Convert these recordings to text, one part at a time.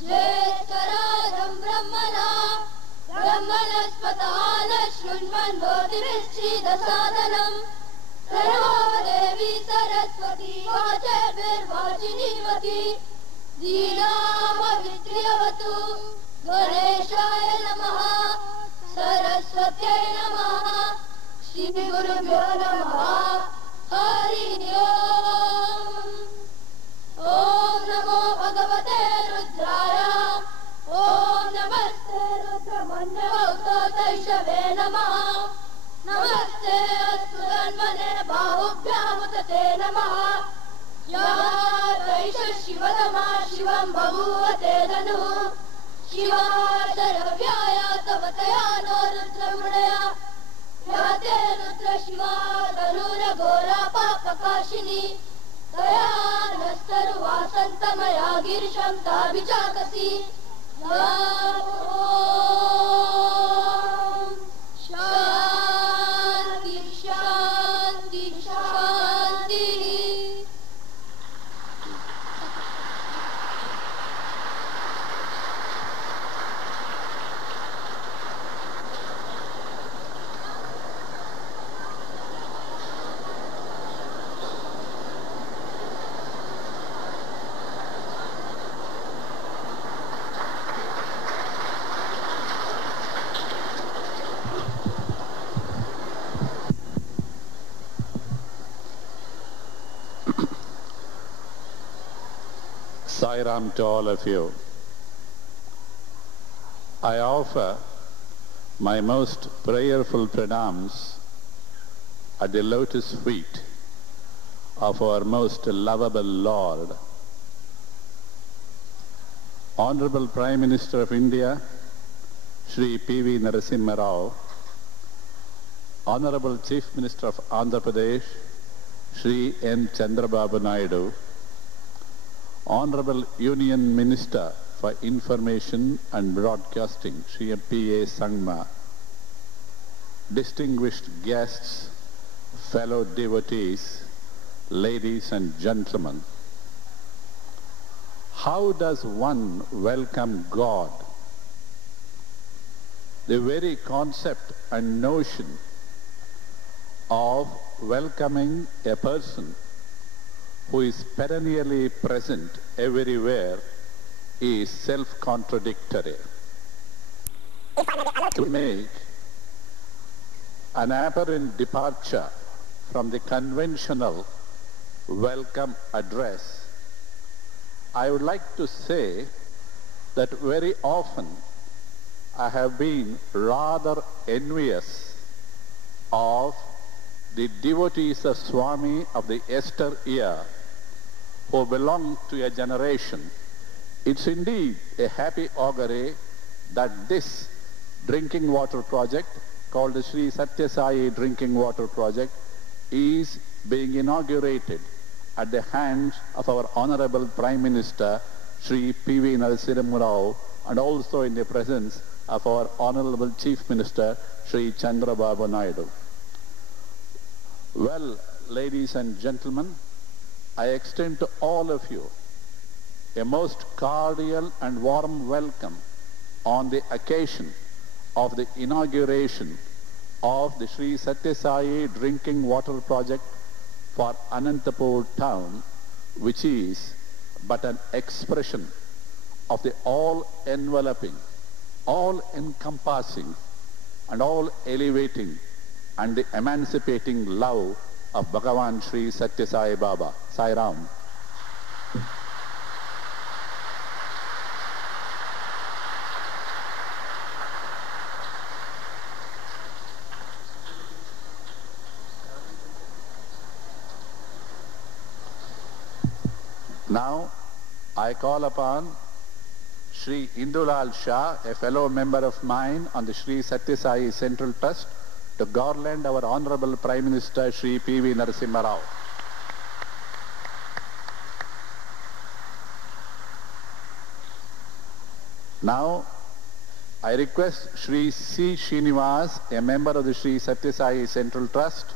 ज्येष्ठराजं ब्रह्मणस्पतान शृण्वन्नोतिभिश्चीदसादनम् प्रणो देवी सरस्वती वाचैर्वाचिनीवती दीनामवित्र्यवतु गणेशाय नमः सरस्वत्यै नमः श्रीगुरुभ्यो नमः हरि ओम् ॐ नमो भगवते रुद्राय ॐ नमस्ते रुद्रमन्यवौतैषवे नमः नमस्ते अस्तु धन्वने बाहुभ्यामुदते नमः या तैष शिवतमा शिवं बभूवते धनुः शिवा शरव्याय तव तया नो रुद्रमृणया या ते रुद्र शिवा तनुरघोरा पापकाशिनी तया नस्तरुवासन्तमया गिरिशं ताभिचाकसि शान्ति शान्ति शान्तिः। Sai Ram to all of you. I offer my most prayerful pranams at the lotus feet of our most lovable Lord. Honorable Prime Minister of India, Shri P.V. Narasimha Rao, Honorable Chief Minister of Andhra Pradesh, Shri N. Chandrababu Naidu, Honorable Union Minister for Information and Broadcasting, Shri P.A. Sangma, distinguished guests, fellow devotees, ladies and gentlemen, how does one welcome God? The very concept and notion of welcoming a person who is perennially present everywhere is self-contradictory. To make an apparent departure from the conventional welcome address, I would like to say that very often I have been rather envious of the devotees of Swami of the yesteryear who belong to a generation. It's indeed a happy augury that this drinking water project called the Sri Satya Sai Drinking Water Project is being inaugurated at the hands of our Honorable Prime Minister Shri P.V. Narasimha Rao and also in the presence of our Honorable Chief Minister Shri Chandrababu Naidu. Well, ladies and gentlemen, I extend to all of you a most cordial and warm welcome on the occasion of the inauguration of the Sri Satya Sai Drinking Water Project for Anantapur town, which is but an expression of the all-enveloping, all-encompassing and all-elevating and the emancipating love of Bhagavan Sri Satya Sai Baba. Sai Ram. Now I call upon Shri Indulal Shah, a fellow member of mine on the Sri Satya Sai Central Trust, to garland our Honorable Prime Minister Shri P.V. Narasimha Rao. Now, I request Shri C. Srinivas, a member of the Sri Satya Sai Central Trust,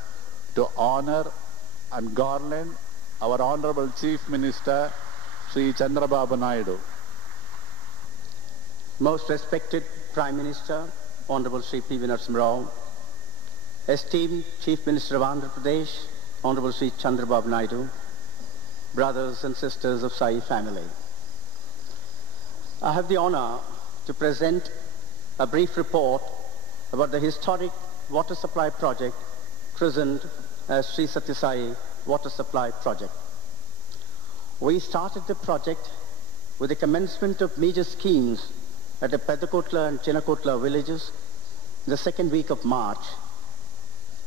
to honor and garland our Honorable Chief Minister Shri Chandrababu Naidu. Most respected Prime Minister, Honorable Sri P.V. Narasimha Rao, esteemed Chief Minister of Andhra Pradesh, Honorable Sri Chandrababu Naidu, brothers and sisters of Sai family. I have the honor to present a brief report about the historic water supply project christened as Sri Sathya Sai Water Supply Project. We started the project with the commencement of major schemes at the Pedakotla and Chinakotla villages in the second week of March.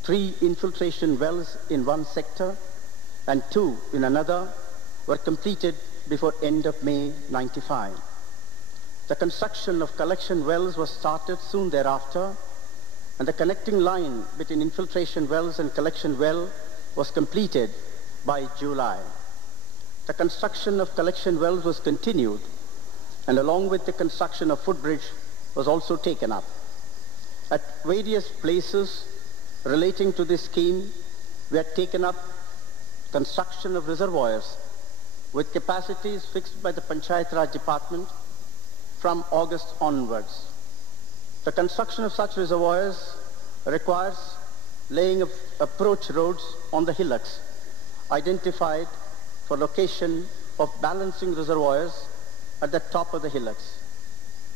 3 infiltration wells in one sector and 2 in another were completed before end of May 95. The construction of collection wells was started soon thereafter, and the connecting line between infiltration wells and collection well was completed by July. The construction of collection wells was continued, and along with the construction of footbridge was also taken up. At various places relating to this scheme, we had taken up construction of reservoirs with capacities fixed by the Panchayat Raj Department from August onwards. The construction of such reservoirs requires laying of approach roads on the hillocks identified for location of balancing reservoirs at the top of the hillocks.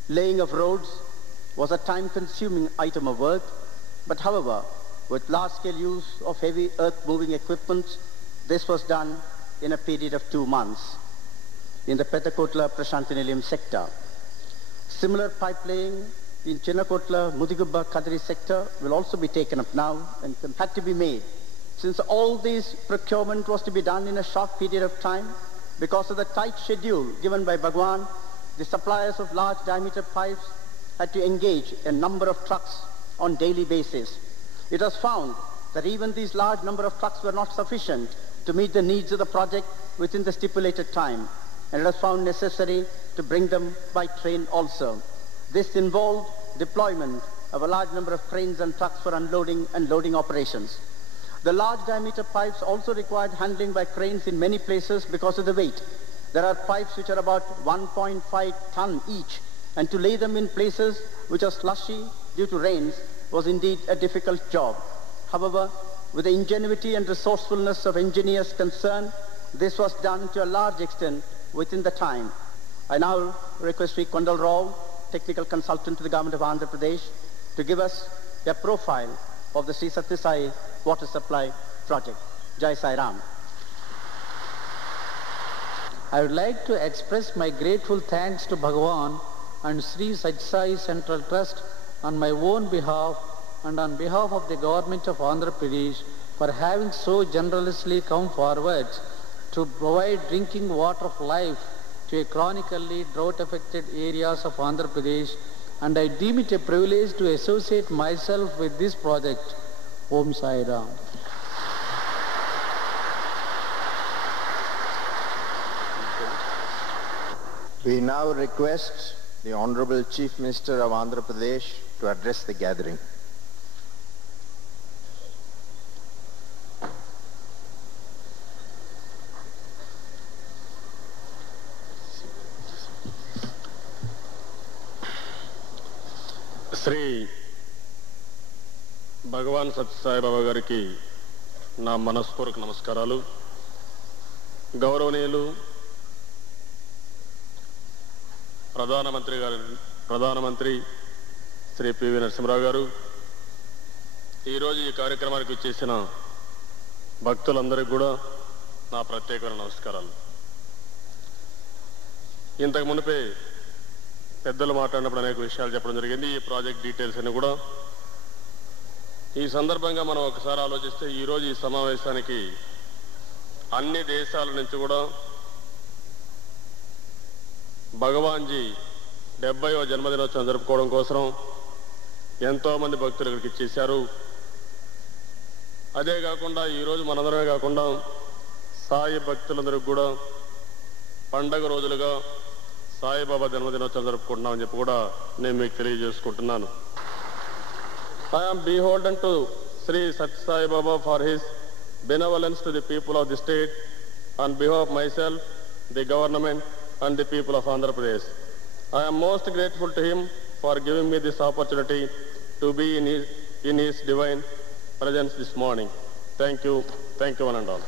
Laying of roads was a time-consuming item of work, but however, with large-scale use of heavy earth-moving equipment, this was done in a period of 2 months in the Pedakotla Prashantinilayam sector. Similar pipe laying in Chinakotla, Mudigubba, Kadri sector will also be taken up now and had to be made. Since all this procurement was to be done in a short period of time, because of the tight schedule given by Bhagwan, the suppliers of large diameter pipes had to engage a number of trucks on daily basis. It was found that even these large number of trucks were not sufficient to meet the needs of the project within the stipulated time, and it was found necessary to bring them by train also. This involved deployment of a large number of cranes and trucks for unloading and loading operations. The large diameter pipes also required handling by cranes in many places because of the weight. There are pipes which are about 1.5 ton each, and to lay them in places which are slushy due to rains was indeed a difficult job. However, with the ingenuity and resourcefulness of engineers concerned, this was done to a large extent within the time. I now request Sri Kondal Rao, Technical Consultant to the Government of Andhra Pradesh, to give us a profile of the Sri Sathya Sai Water Supply Project. Jai Sai Ram. I would like to express my grateful thanks to Bhagwan and Sri Sathya Sai Central Trust on my own behalf and on behalf of the Government of Andhra Pradesh for having so generously come forward to provide drinking water of life to a chronically drought-affected areas of Andhra Pradesh, and I deem it a privilege to associate myself with this project. Om Sai Ram. We now request the Honorable Chief Minister of Andhra Pradesh to address the gathering. Shri భగవాన్ సత్య సాయిబాబా గారికి నా మనస్పూర్వక నమస్కారాలు. గౌరవనీయులు ప్రధానమంత్రి Shri PV Narasimharao గారు, ఈరోజు ఈ కార్యక్రమానికి వచ్చేసిన భక్తులందరికీ కూడా నా ప్రత్యేకమైన నమస్కారాలు. ఇంతకు మునిపే పెద్దలు మాట్లాడినప్పుడు అనేక విషయాలు చెప్పడం జరిగింది. ఈ ప్రాజెక్ట్ డీటెయిల్స్ అన్ని కూడా ఈ సందర్భంగా మనం ఒకసారి ఆలోచిస్తే ఈరోజు ఈ సమావేశానికి అన్ని దేశాల నుంచి కూడా భగవాన్జీ 70వ జన్మదినోత్సవం జరుపుకోవడం కోసం ఎంతోమంది భక్తులు ఇక్కడికి ఇచ్చేశారు. అదే కాకుండా ఈరోజు మనందరమే కాకుండా సాయి భక్తులందరికీ కూడా పండగ రోజులుగా సాయిబాబా జన్మదినోత్సవం జరుపుకుంటున్నామని చెప్పి కూడా నేను మీకు తెలియజేసుకుంటున్నాను. I am beholden to Sri Sathya Sai Baba for his benevolence to the people of the state on behalf of myself, the government and the people of Andhra Pradesh. I am most grateful to him for giving me this opportunity to be in his divine presence this morning. Thank you one and all.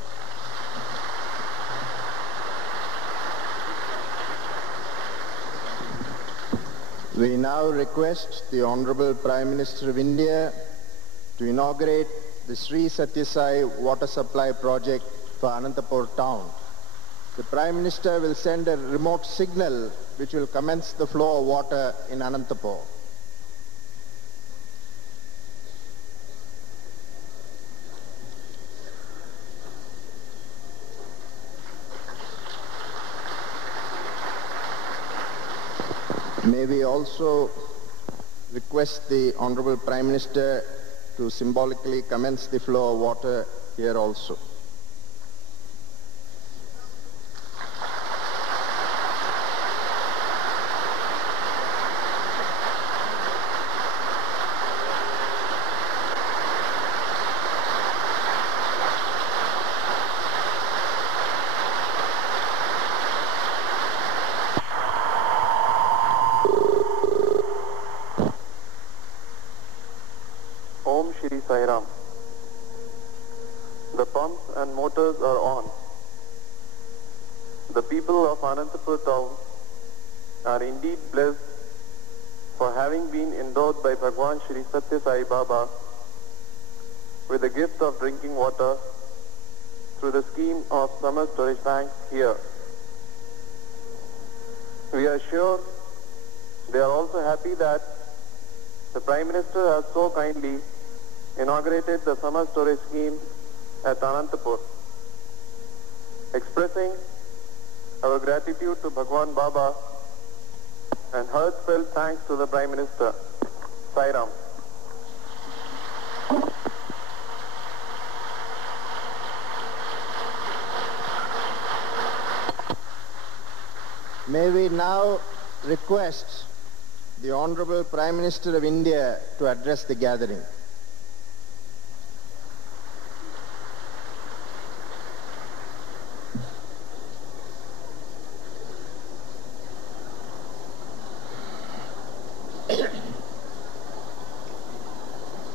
We now request the Honorable Prime Minister of India to inaugurate the Sri Sathya Sai water supply project for Anantapur town. The Prime Minister will send a remote signal which will commence the flow of water in Anantapur. May we also request the Honorable Prime Minister to symbolically commence the flow of water here also. Om Shri Sai Ram. The pumps and motors are on. The people of Anantapur town are indeed blessed for having been endowed by Bhagwan Shri Sathya Sai Baba with the gift of drinking water through the scheme of Summer Storage Bank here. We are sure they are also happy that the Prime Minister has so kindly inaugurated the summer storage scheme at Anantapur, expressing our gratitude to Bhagwan Baba and heartfelt thanks to the Prime Minister. Sai Ram. May we now request the Honorable Prime Minister of India to address the gathering.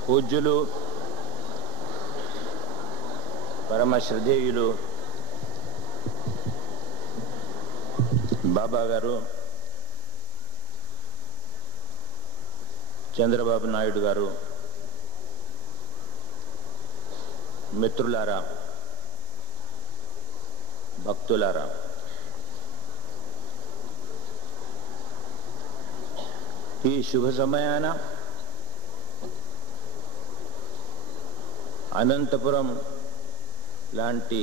పూజ్యులు పరమ శ్రద్ధేయులు బాబా గారు చంద్రబాబు నాయుడు గారు, మిత్రులారా, భక్తులారా, ఈ శుభ సమయాన అనంతపురం లాంటి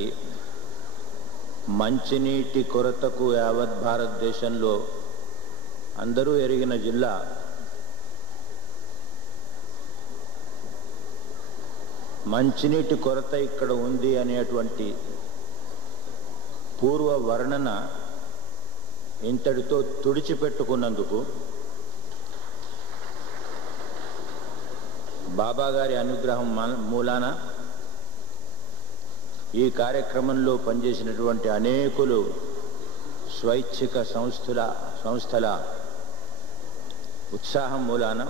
మంచినీటి కొరతకు యావత్ భారతదేశంలో అందరూ ఎరిగిన జిల్లా మంచినీటి కొరత ఇక్కడ ఉంది అనేటువంటి పూర్వ వర్ణన ఇంతటితో తుడిచిపెట్టుకున్నందుకు బాబా గారి అనుగ్రహం మూలాన ఈ కార్యక్రమంలో పనిచేసినటువంటి అనేకులు స్వైచ్ఛిక సంస్థల ఉత్సాహం మూలాన,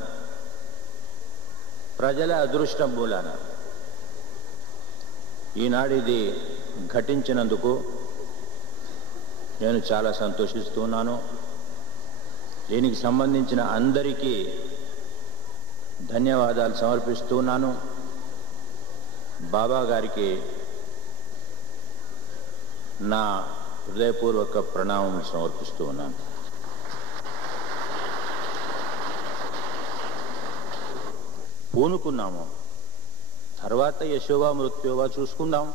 ప్రజల అదృష్టం మూలాన ఈనాడు ఇది ఘటించినందుకు నేను చాలా సంతోషిస్తున్నాను. దీనికి సంబంధించిన అందరికీ ధన్యవాదాలు సమర్పిస్తున్నాను. బాబా గారికి నా హృదయపూర్వక ప్రణామం సమర్పిస్తూ ఉన్నాను. పూనుకున్నాము, తర్వాత యశోవా మృత్యోవా చూసుకుందాం,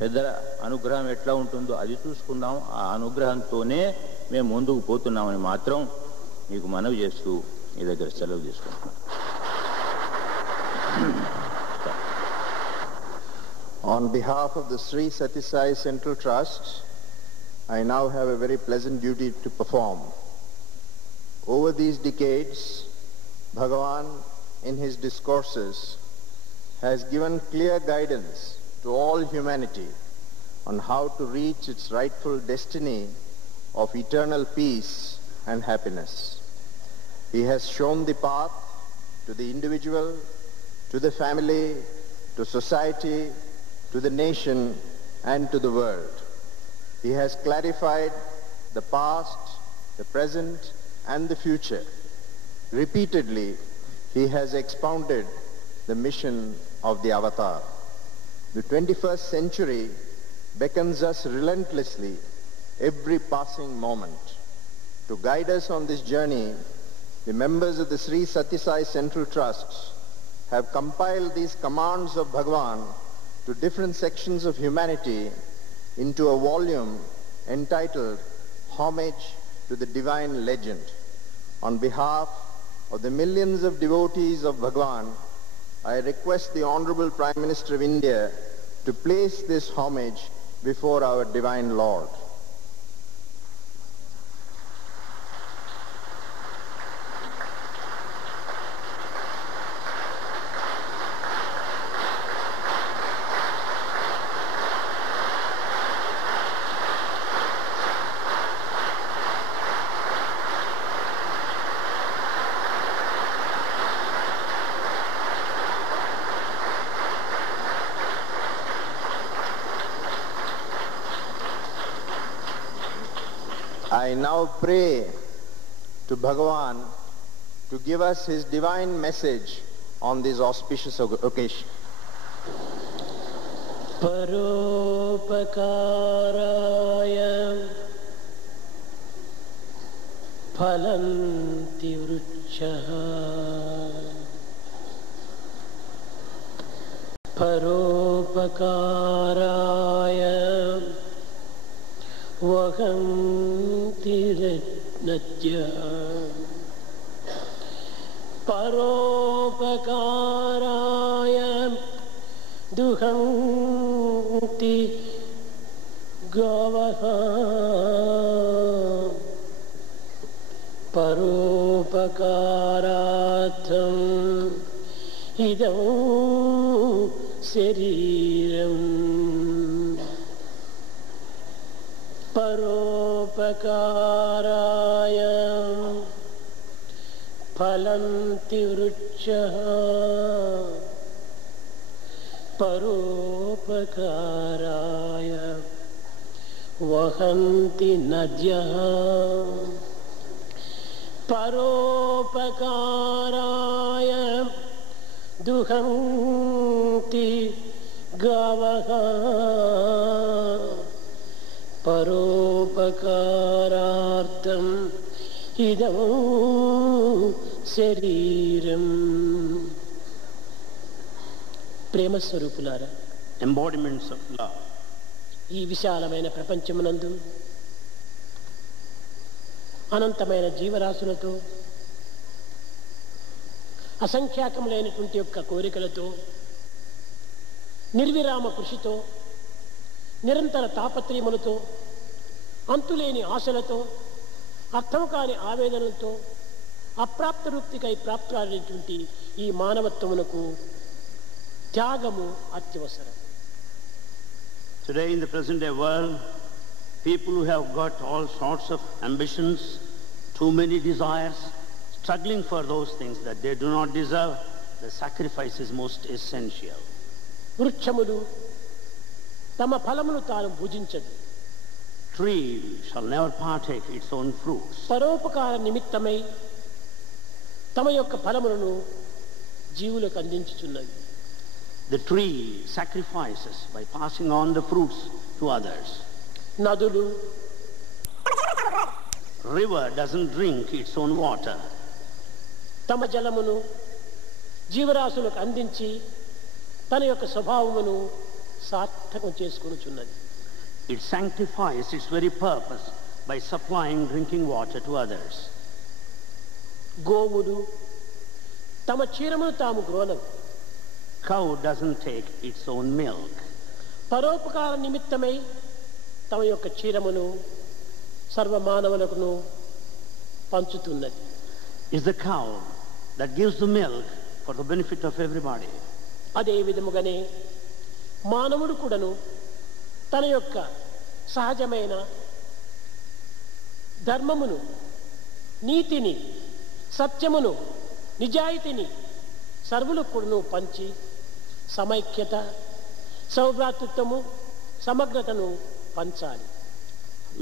పెద్దల అనుగ్రహం ఎట్లా ఉంటుందో అది చూసుకుందాం. ఆ అనుగ్రహంతోనే మేము ముందుకు పోతున్నామని మాత్రం మీకు మనవి చేస్తూ మీ దగ్గర సెలవు తీసుకుంటున్నాం. On behalf of the Sri Sathya Sai Central Trust, I now have a very pleasant duty to perform. Over these decades, Bhagavan, in his discourses, has given clear guidance to all humanity on how to reach its rightful destiny of eternal peace and happiness. He has shown the path to the individual, to the family, to society, to the nation, and to the world. He has clarified the past, the present, and the future. Repeatedly, he has expounded the mission of the Avatar. The 21st century beckons us relentlessly every passing moment. To guide us on this journey, the members of the Sri Sathya Sai Central Trust have compiled these commands of Bhagavan to different sections of humanity into a volume entitled Homage to the Divine Legend. On behalf of the millions of devotees of Bhagavan, I request the Honorable Prime Minister of India to place this homage before our Divine Lord. I now pray to Bhagavan to give us his divine message on this auspicious occasion. Paropakaraya phalanti vruchaha Paropakaraya Vahanti Ratnatya Paropakaraya Duhanti Gavaha Paropakaratham Idam Sariram Paropakaraya Phalanti vruchaha Paropakaraya Vahanti nadyaha Paropakaraya Duhanti Gavaha Paropakarartham idam శరీరం. ప్రేమ స్వరూపులారా, embodiments of love. ఈ విశాలమైన ప్రపంచమునందు అనంతమైన జీవరాశులతో అసంఖ్యాకములైనటువంటి యొక్క కోరికలతో నిర్విరామ కృషితో నిరంతర తాపత్రయములతో అంతులేని ఆశలతో అర్థం కాని ఆవేదనలతో అప్రాప్త రూప్తికై ప్రాప్తులైనటువంటి ఈ మానవత్వమునకు త్యాగము అత్యవసరం. Today in the present day world, people who have got all sorts of ambitions, too many desires, struggling for those things that they do not deserve, the sacrifice is most essential. వృక్షములు తమ ఫలమును తాను భుజించదు. Tree shall never partake its own fruits. పరోపకార నిమిత్తమై తమ యొక్క ఫలములను జీవులకు అందించుచున్నది. The tree sacrifices by passing on the fruits to others. నదులు River doesn't drink its own water. తమ జలమును జీవరాశులకు అందించి తన యొక్క స్వభావమును సార్థకం చేసుకొనుచున్నది. It sanctifies its very purpose by supplying drinking water to others. గోవులు తమ క్షీరమును తాము గ్రోలవు. Cow doesn't take its own milk. పరోపకార నిమిత్తమై తమ యొక్క క్షీరమును సర్వమానవులకును పంచుతున్నది. It's the cow that gives the milk for the benefit of everybody. అదే విధముగానే మానవుడు కూడాను తన యొక్క సహజమైన ధర్మమును నీతిని, సత్యమును, నిజాయితీని సర్వులకు కూడాను పంచి సమైక్యత, సౌభ్రాతృత్వము, సమగ్రతను పంచాలి.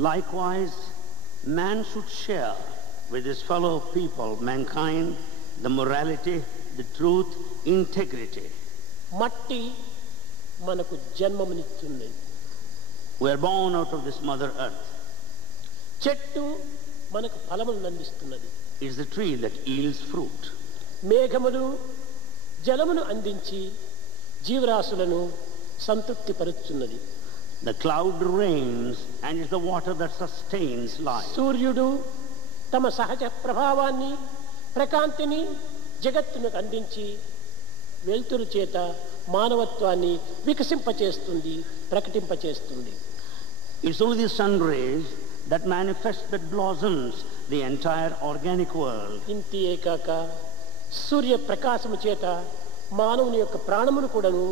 Likewise, man should share with his fellow people, mankind, the morality, the truth, integrity. మట్టి మనకు జన్మమునిస్తుంది. We are born out of this mother earth. చెట్టు మనకు ఫలములను అందిస్తున్నది. It is the tree that yields fruit. మేఘములు జలమును అందించి జీవరాశులను సంతృప్తిపరుచున్నది. The cloud rains and is the water that sustains life. సూర్యుడు తమ సహజ ప్రభావాన్ని, ప్రకాంతిని జగత్తును అందించి వెలుతురు చేత మానవత్వాన్ని వికసింపచేస్తుంది, ప్రకటింపచేస్తుంది. It's only the sun rays that manifest, that blossoms the entire organic world. ఇంతే కాక సూర్య ప్రకాశము చేత మానవుని యొక్క ప్రాణమును కూడాను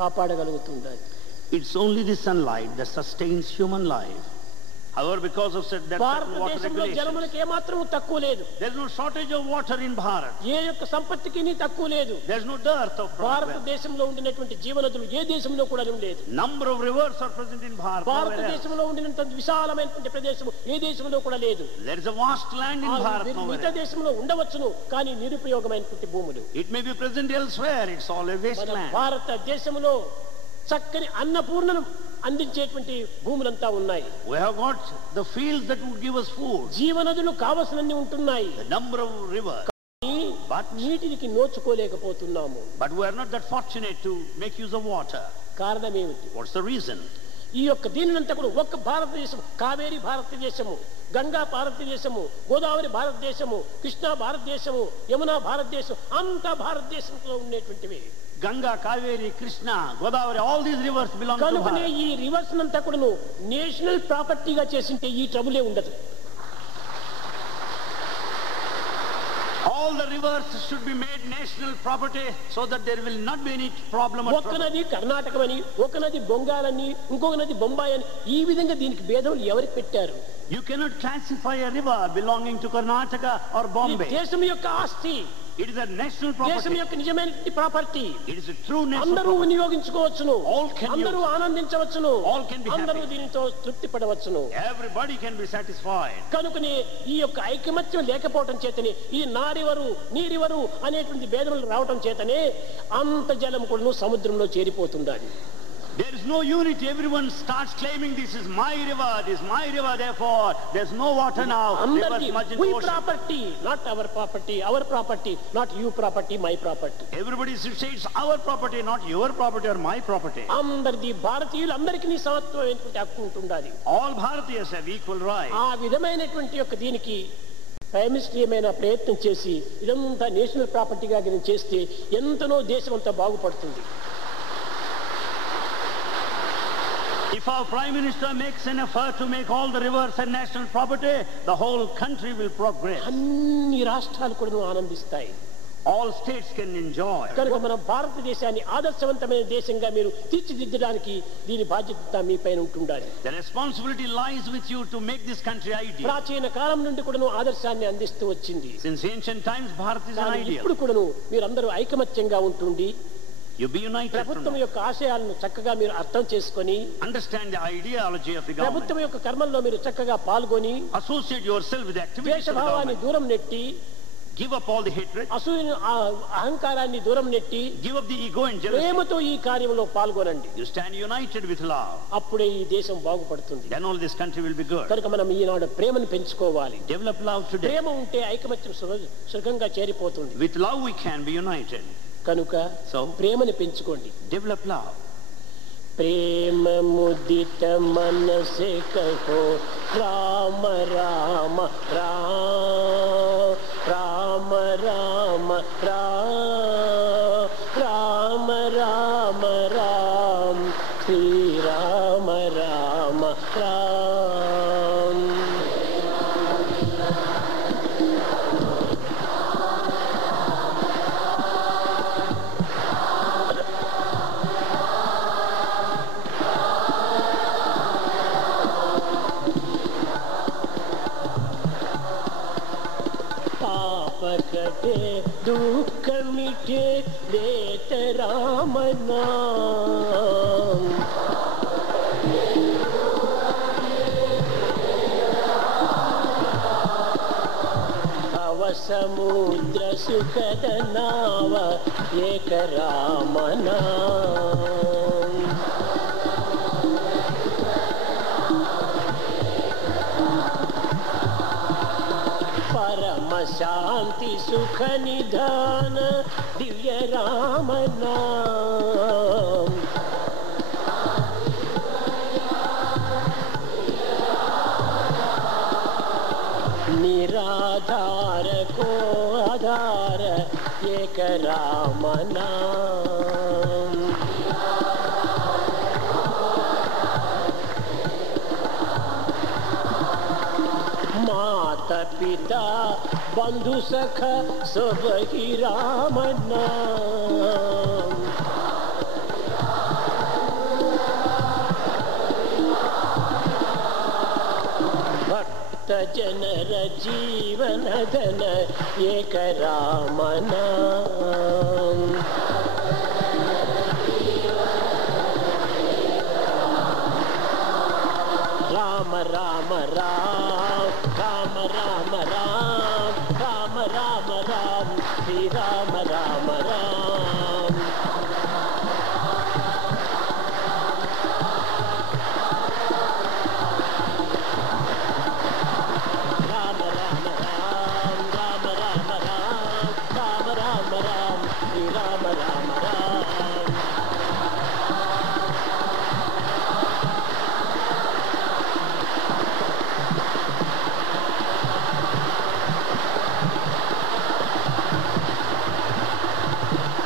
కాపాడగలుగుతుండాలి. It's only the sunlight that sustains human life. However, because of that water భారతదేశంలో జలములకు regulations, ఏమాత్రం తక్కువ లేదు. there's no shortage of water in Bharat. ఏ యొక్క సంపత్తికి తక్కువ లేదు. There's no dearth of wealth. భారతదేశంలో ఉండినటువంటి జీవనదులు ఏ దేశంలో కూడా లేదు. Number of rivers are present in Bharat. nowhere else. భారతదేశంలో ఉండినంత విశాలమైనటువంటి ప్రదేశం ఏ దేశంలో కూడా లేదు. There is a vast land in Bharat. nowhere మిగతా else. దేశంలో ఉండవచ్చును, కానీ నిరుపయోగమైనటువంటి భూములు. It may be present elsewhere. It's all a మన wasteland. భారతదేశంలో చక్కని అన్నపూర్ణను అందించేటువంటి భూములంతా ఉన్నాయి. We have got the fields that would give us food. జీవనదులు కావలసినన్ని ఉంటున్నాయి. The number of rivers. But నీటికి నోచుకోలేకపోతున్నాము. we are not that fortunate to make use of water. కారణం ఏమిటి? What's the reason? ఈ యొక్క దీనినంతా కూడా ఒక్క భారతదేశం, కావేరి భారతదేశము, గంగా భారతదేశము, గోదావరి భారతదేశము, కృష్ణా భారతదేశము, యమునా భారతదేశం, అంతా భారతదేశంలో ఉండేటువంటివి. Ganga, Kaveri, Krishna, Godavari, all these rivers belong to కనుకనే Bharat. ఈ రివర్స్ అంతా కూడాను నేషనల్ ప్రాపర్టీగా చేసింటే ఈ ట్రబులే ఉండదు. All the rivers should be made national property so that there will not be any problem or ఒక trouble. నది కర్ణాటకం అని, ఒక నది బొంగాలని, ఇంకొక నది బొంబాయి అని, ఈ విధంగా దీనికి భేదం ఎవరికి పెట్టారు? You cannot classify a river belonging to Karnataka or ఈ Bombay. దేశం యొక్క ఆస్తి, It is a national దేశం property. యొక్క నిజమైన property. It is a true national అందరూ property. వినియోగించుకోవచ్చును, All can అందరూ use. ఆనందించవచ్చును, All can be అందరూ happy. దీనితో తృప్తి పడవచ్చును. Everybody can be satisfied. కనుకనే ఈ యొక్క ఐకమత్యం లేకపోవటం చేతనే ఈ నారివరు నీరివరు అనేటువంటి భేదములు రావటం చేతనే అంత జలం కూడా సముద్రంలో చేరిపోతుండాలి. There is no unity. Everyone starts claiming this is my river, this is my river, therefore there's no water now. Rivers అందరిది merge into we ocean. property, not our property, our property, not you property, my property. Everybody should say it's our property, not your property or my property. అందరిది భారతీయులు అందరికీ సమత్వమైనటువంటి హక్కు ఉంటుండాలి. All Bharatiyas have equal rights. ఆ విధమైనటువంటి యొక్క దీనికి prime minister ఏమైనా ప్రయత్నం చేసి ఇదంతా నేషనల్ ప్రాపర్టీగా చేస్తే ఎంతనో దేశం అంతా బాగుపడుతుంది. If our Prime Minister makes an effort to make all the rivers a national property, the whole country will progress. అన్ని రాష్ట్రాలు కూడా ఆనందిస్తాయి. All states can enjoy. కనుక మన భారతదేశాన్ని ఆదర్శవంతమైన దేశంగా మీరు తీర్చిదిద్దడానికి దీని బాధ్యత మీ పైన ఉంటుండాలి. The responsibility lies with you to make this country ideal. ప్రాచీన కాలం నుండి కూడా ఆదర్శాన్ని అందిస్తూ వచ్చింది. Since ancient times, Bharat is an కానీ ideal. ఇప్పుడు కూడా మీరందరూ ఐకమత్యంగా ఉంటుండి You be united. ప్రభుత్వం యొక్క ఆశయాలను చక్కగా మీరు అర్థం చేసుకొని Understand the ideology of the government. ప్రభుత్వం యొక్క కర్మల్లో మీరు చక్కగా పాల్గొని Associate yourself with the activities of the ద్వేషభావాన్ని government. దూరం నెట్టి, Give up all the hatred. అసూయను అహంకారాన్ని దూరం నెట్టి Give up the ego and jealousy. ప్రేమతో ఈ కార్యంలో పాల్గొనండి. You stand united with love. అప్పుడే ఈ దేశం బాగుపడుతుంది. Then all this country will be good. కనుక మనం ఈనాడు ప్రేమను పెంచుకోవాలి. Develop love today. ప్రేమ ఉంటే ఐకమత్యం సుఖంగా చేరిపోతుంది. With love we can be united. కనుక So ప్రేమని పెంచుకోండి. develop love. ప్రేమ ముదిత మనసే కహో రామ రామ రామ రామ రామ రామ రామ శ్రీ రామ రామ రామ. तापकटे दुख मिटे देत राम नाम। भव समुद्र सुखद नाव एक राम नाम। परम शांति सुख निधान दिव्य राम नाम। निराधार को आधार एक राम नाम। माता पिता बंधु सख सब ही राम नाम। भक्त जनर जीवन धन एक राम नाम। Ram Ram Ram Ram Ram Ram Ram Ram Ram Shri Ram Ram Ram. Ram Ram Ram Ram Ram Ram Ram Ram Ram Shri Ram Ram Ram.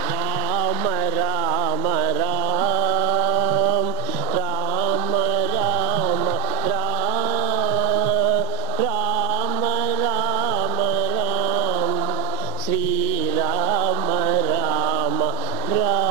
Ram Ram Ram Ram Ram Ram Ram Shri Ram Ram Ram.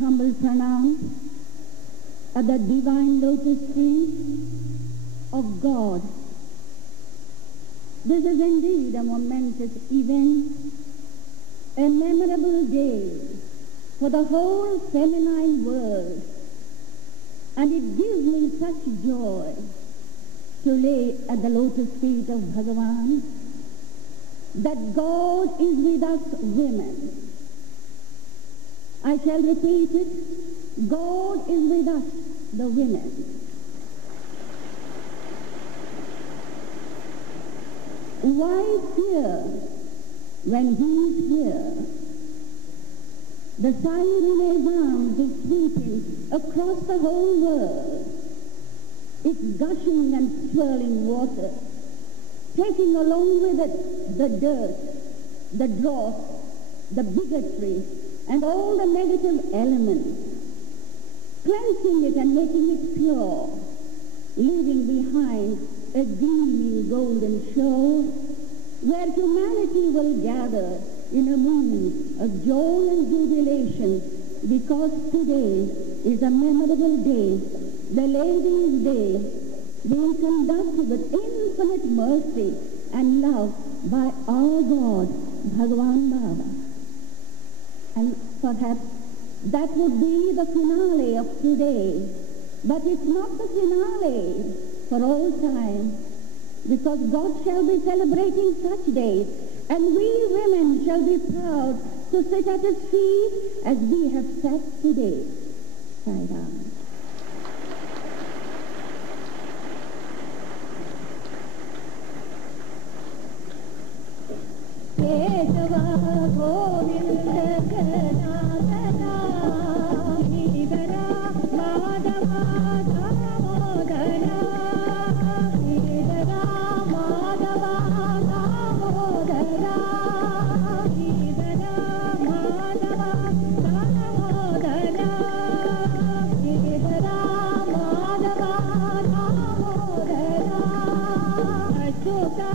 humble pranam at the divine lotus feet of God. This is indeed a momentous event, a memorable day for the whole feminine world, and it gives me such joy to lay at the lotus feet of Bhagavan that God is with us women. I shall repeat it, God is with us, the women. Why fear when he is here? The Sai arms is sweeping across the whole world, its gushing and swirling water, taking along with it the dirt, the dross, the bigotry, and all the negative elements, cleansing it and making it pure, leaving behind a gleaming golden shore where humanity will gather in a mood of joy and jubilation, because today is a memorable day, the Ladies' Day, being conducted with infinite mercy and love by our God, Bhagavan Baba. And perhaps that would be the finale of today, but it's not the finale for all time, because God shall be celebrating such days, and we women shall be proud to sit at his feet as we have sat today. Sai Ram. Kedava Govinda Ganadana Nidara Madhava Damodara Nidara Madhava Damodara Nidara Madhava Damodara Nidara Madhava Damodara Achyuta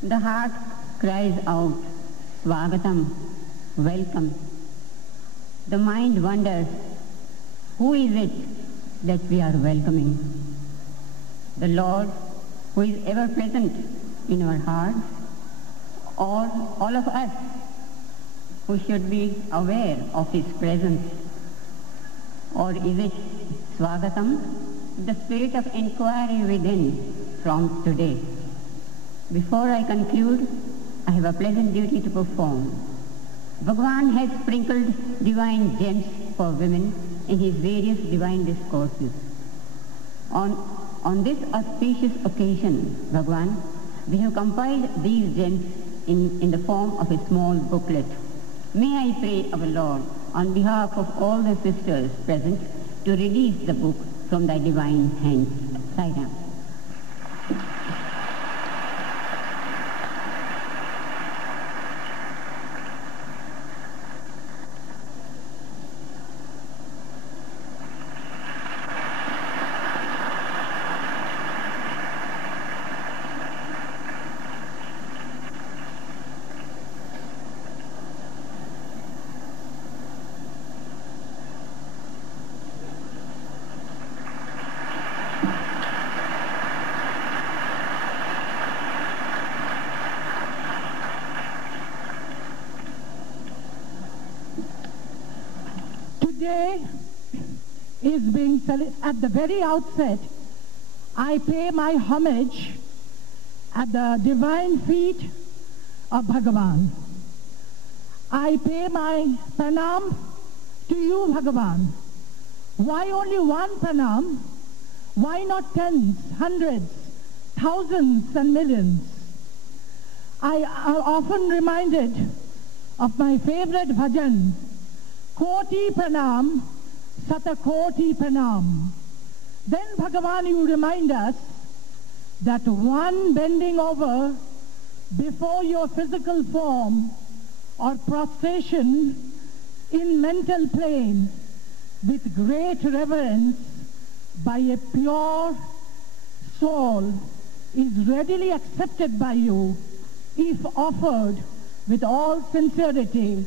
The heart cries out, Swagatam, welcome. The mind wonders, who is it that we are welcoming? The Lord, who is ever present in our hearts, or all of us who should be aware of His presence? Or is it Swagatam, the spirit of inquiry within from today? Before I conclude, I have a pleasant duty to perform. Bhagavan has sprinkled divine gems for women in his various divine discourses. On this auspicious occasion, Bhagavan, we have compiled these gems in the form of a small booklet. May I pray our Lord, on behalf of all the sisters present, to release the book from thy divine hands. Sai Ram. Today is being at the very outset, I pay my homage at the divine feet of Bhagavan. I pay my pranam to you, Bhagavan. Why only one pranam? Why not tens, hundreds, thousands and millions? I am often reminded of my favorite bhajan, Koti Pranam, Satakoti Pranam. Then, Bhagavan, you remind us that one bending over before your physical form or prostration in mental plane with great reverence by a pure soul is readily accepted by you if offered with all sincerity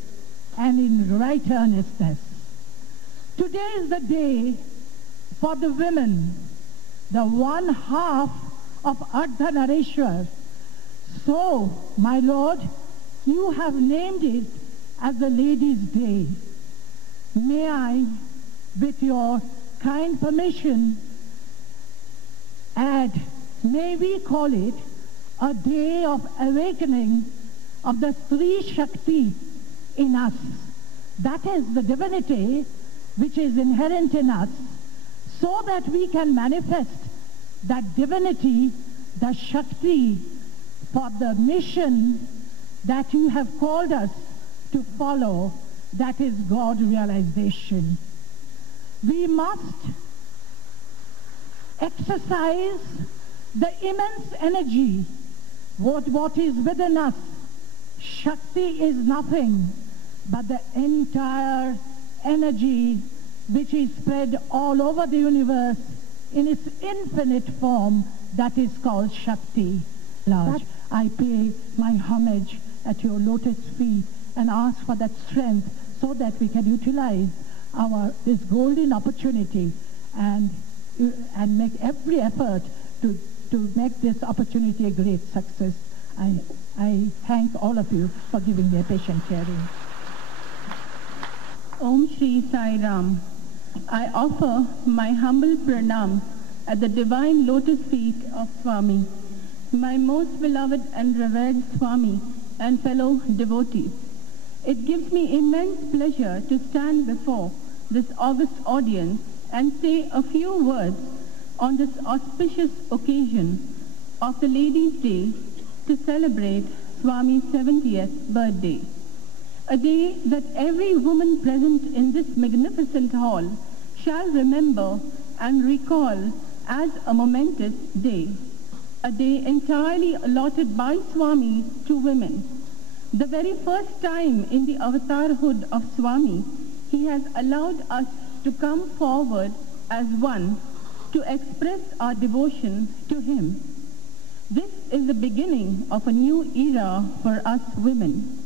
and in right earnestness. Today is the day for the women, the one half of Ardhanarishwar. So, my Lord, you have named it as the Ladies' Day. May I, with your kind permission, add, may we call it a day of awakening of the Sri Shakti in us. That is the divinity which is inherent in us, so that we can manifest that divinity, the Shakti, for the mission that you have called us to follow, that is God realization. We must exercise the immense energy, what is within us. Shakti is nothing but the entire energy which is spread all over the universe in its infinite form, that is called Shakti. Lord, I pay my homage at your lotus feet and ask for that strength so that we can utilize this golden opportunity and make every effort to make this opportunity a great success. I thank all of you for giving me a patient hearing. Om Shri Sai Ram. I offer my humble pranam at the divine lotus feet of Swami, my most beloved and revered Swami and fellow devotees. It gives me immense pleasure to stand before this august audience and say a few words on this auspicious occasion of the Ladies' Day to celebrate Swami's 70th birthday. A day that every woman present in this magnificent hall shall remember and recall as a momentous day. A day entirely allotted by Swami to women. The very first time in the avatarhood of Swami, he has allowed us to come forward as one to express our devotion to him. This is the beginning of a new era for us women.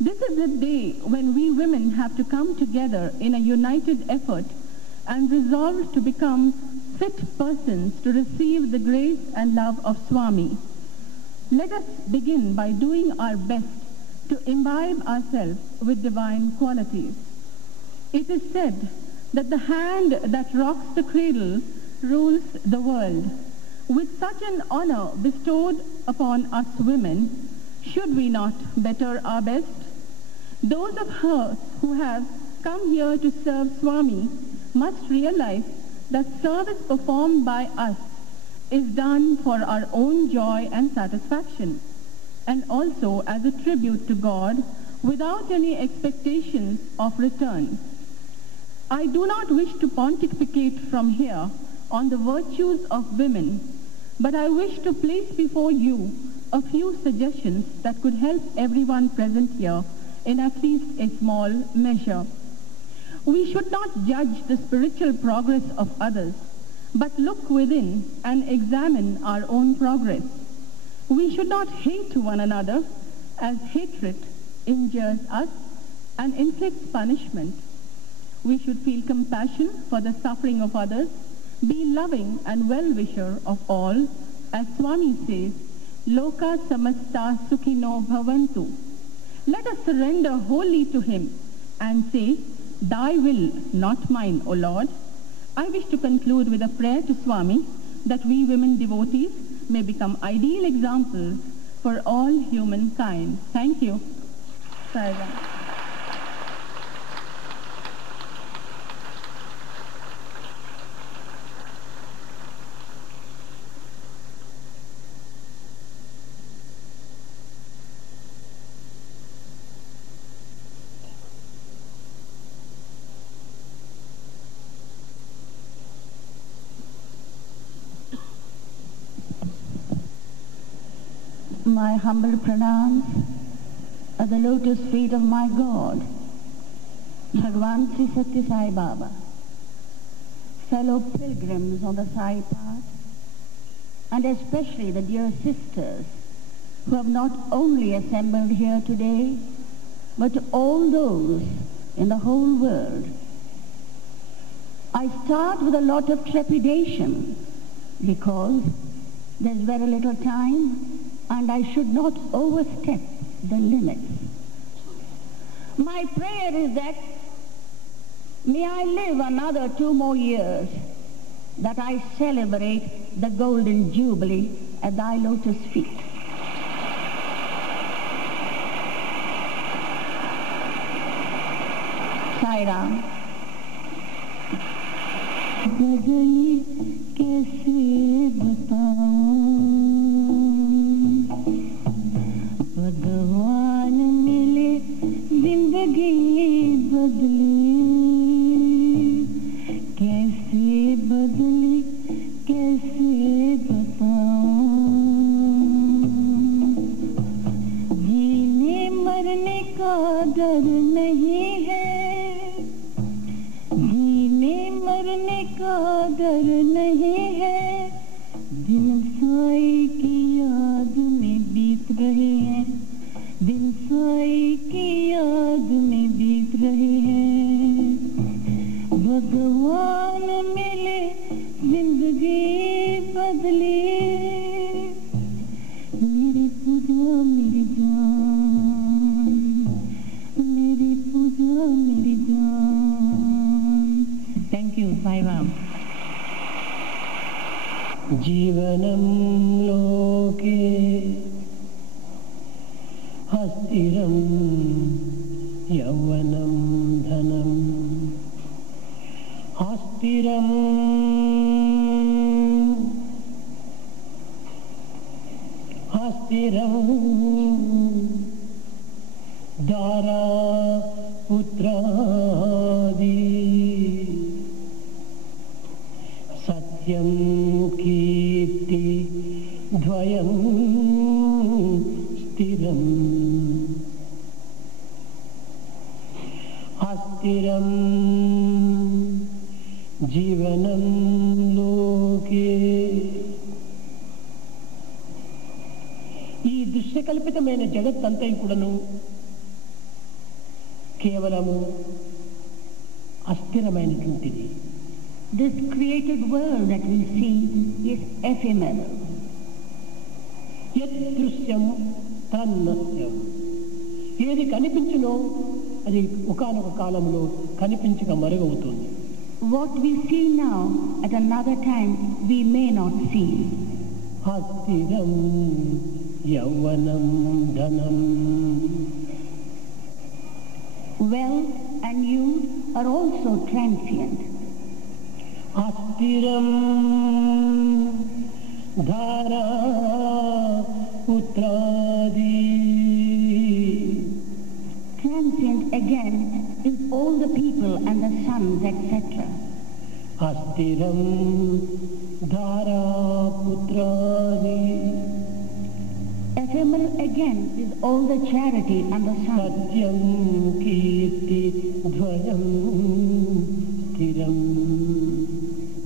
This is the day when we women have to come together in a united effort and resolve to become fit persons to receive the grace and love of Swami. Let us begin by doing our best to imbibe ourselves with divine qualities. It is said that the hand that rocks the cradle rules the world. With such an honor bestowed upon us women, should we not better our best? Those of us who have come here to serve Swami must realize that service performed by us is done for our own joy and satisfaction, and also as a tribute to God without any expectations of return. I do not wish to pontificate from here on the virtues of women, but I wish to place before you a few suggestions that could help everyone present here in at least a small measure. We should not judge the spiritual progress of others, but look within and examine our own progress. We should not hate one another, as hatred injures us and inflicts punishment. We should feel compassion for the suffering of others, be loving and well-wisher of all, as Swami says, Loka samasta sukhino bhavantu. Let us surrender wholly to him and say, Thy will, not mine, O Lord. I wish to conclude with a prayer to Swami that we women devotees may become ideal examples for all humankind. Thank you. Sai Ram. My humble pranams at the lotus feet of my God, Bhagwan Sri Sathya Sai Baba, fellow pilgrims on the Sai path, and especially the dear sisters who have not only assembled here today, but all those in the whole world. I start with a lot of trepidation because there's very little time and I should not overstep the limits. My prayer is that may I live another 2 more years, that I celebrate the golden jubilee at thy lotus feet. Sai Ram. Ghazni कैसे बताऊं, भगवान मिले जिंदगी बदली, कैसे बदली कैसे बताऊं, जीने मरने का डर नहीं है, जीने मरने का डर नहीं है, दिन साई की याद में बीत रहे हैं, दिन साई की याद में बीत रहे हैं, भगवान मिले जिंदगी बदली, मेरी पूजा मेरी जान, मेरी पूजा मेरी जान. Thank you, Sai Ram. जीवनं लोके अस्थिरं यौवनं धनम्, अस्थिरं अस्थिरं दारा पुत्रादि, सत्यं कीर्ति द्वयं स्थिरम्, अस्थिरं जीवनं लोके కల్పితమైన జగత్తంతయు కూడాను కేవలము అస్థిరమైనటువంటిది. This created world that we see is ephemeral. యదృశ్యం తన్నస్యం. ఏది కనిపించునో అది ఒకానొక కాలంలో కనిపించక మరుగవుతుంది. What we see now, at another time, we may not see. అస్థిరం యౌవనం ధనం. Wealth and youth are also transient. అస్థిరం Dhara పుత్రాది. Transient again is all the people and the sons, etc. అస్థిరం Dhara పుత్రాది. Ephemeral again is all the charity and the sons. సత్యం కీర్తి ధ్వజం స్థిరం.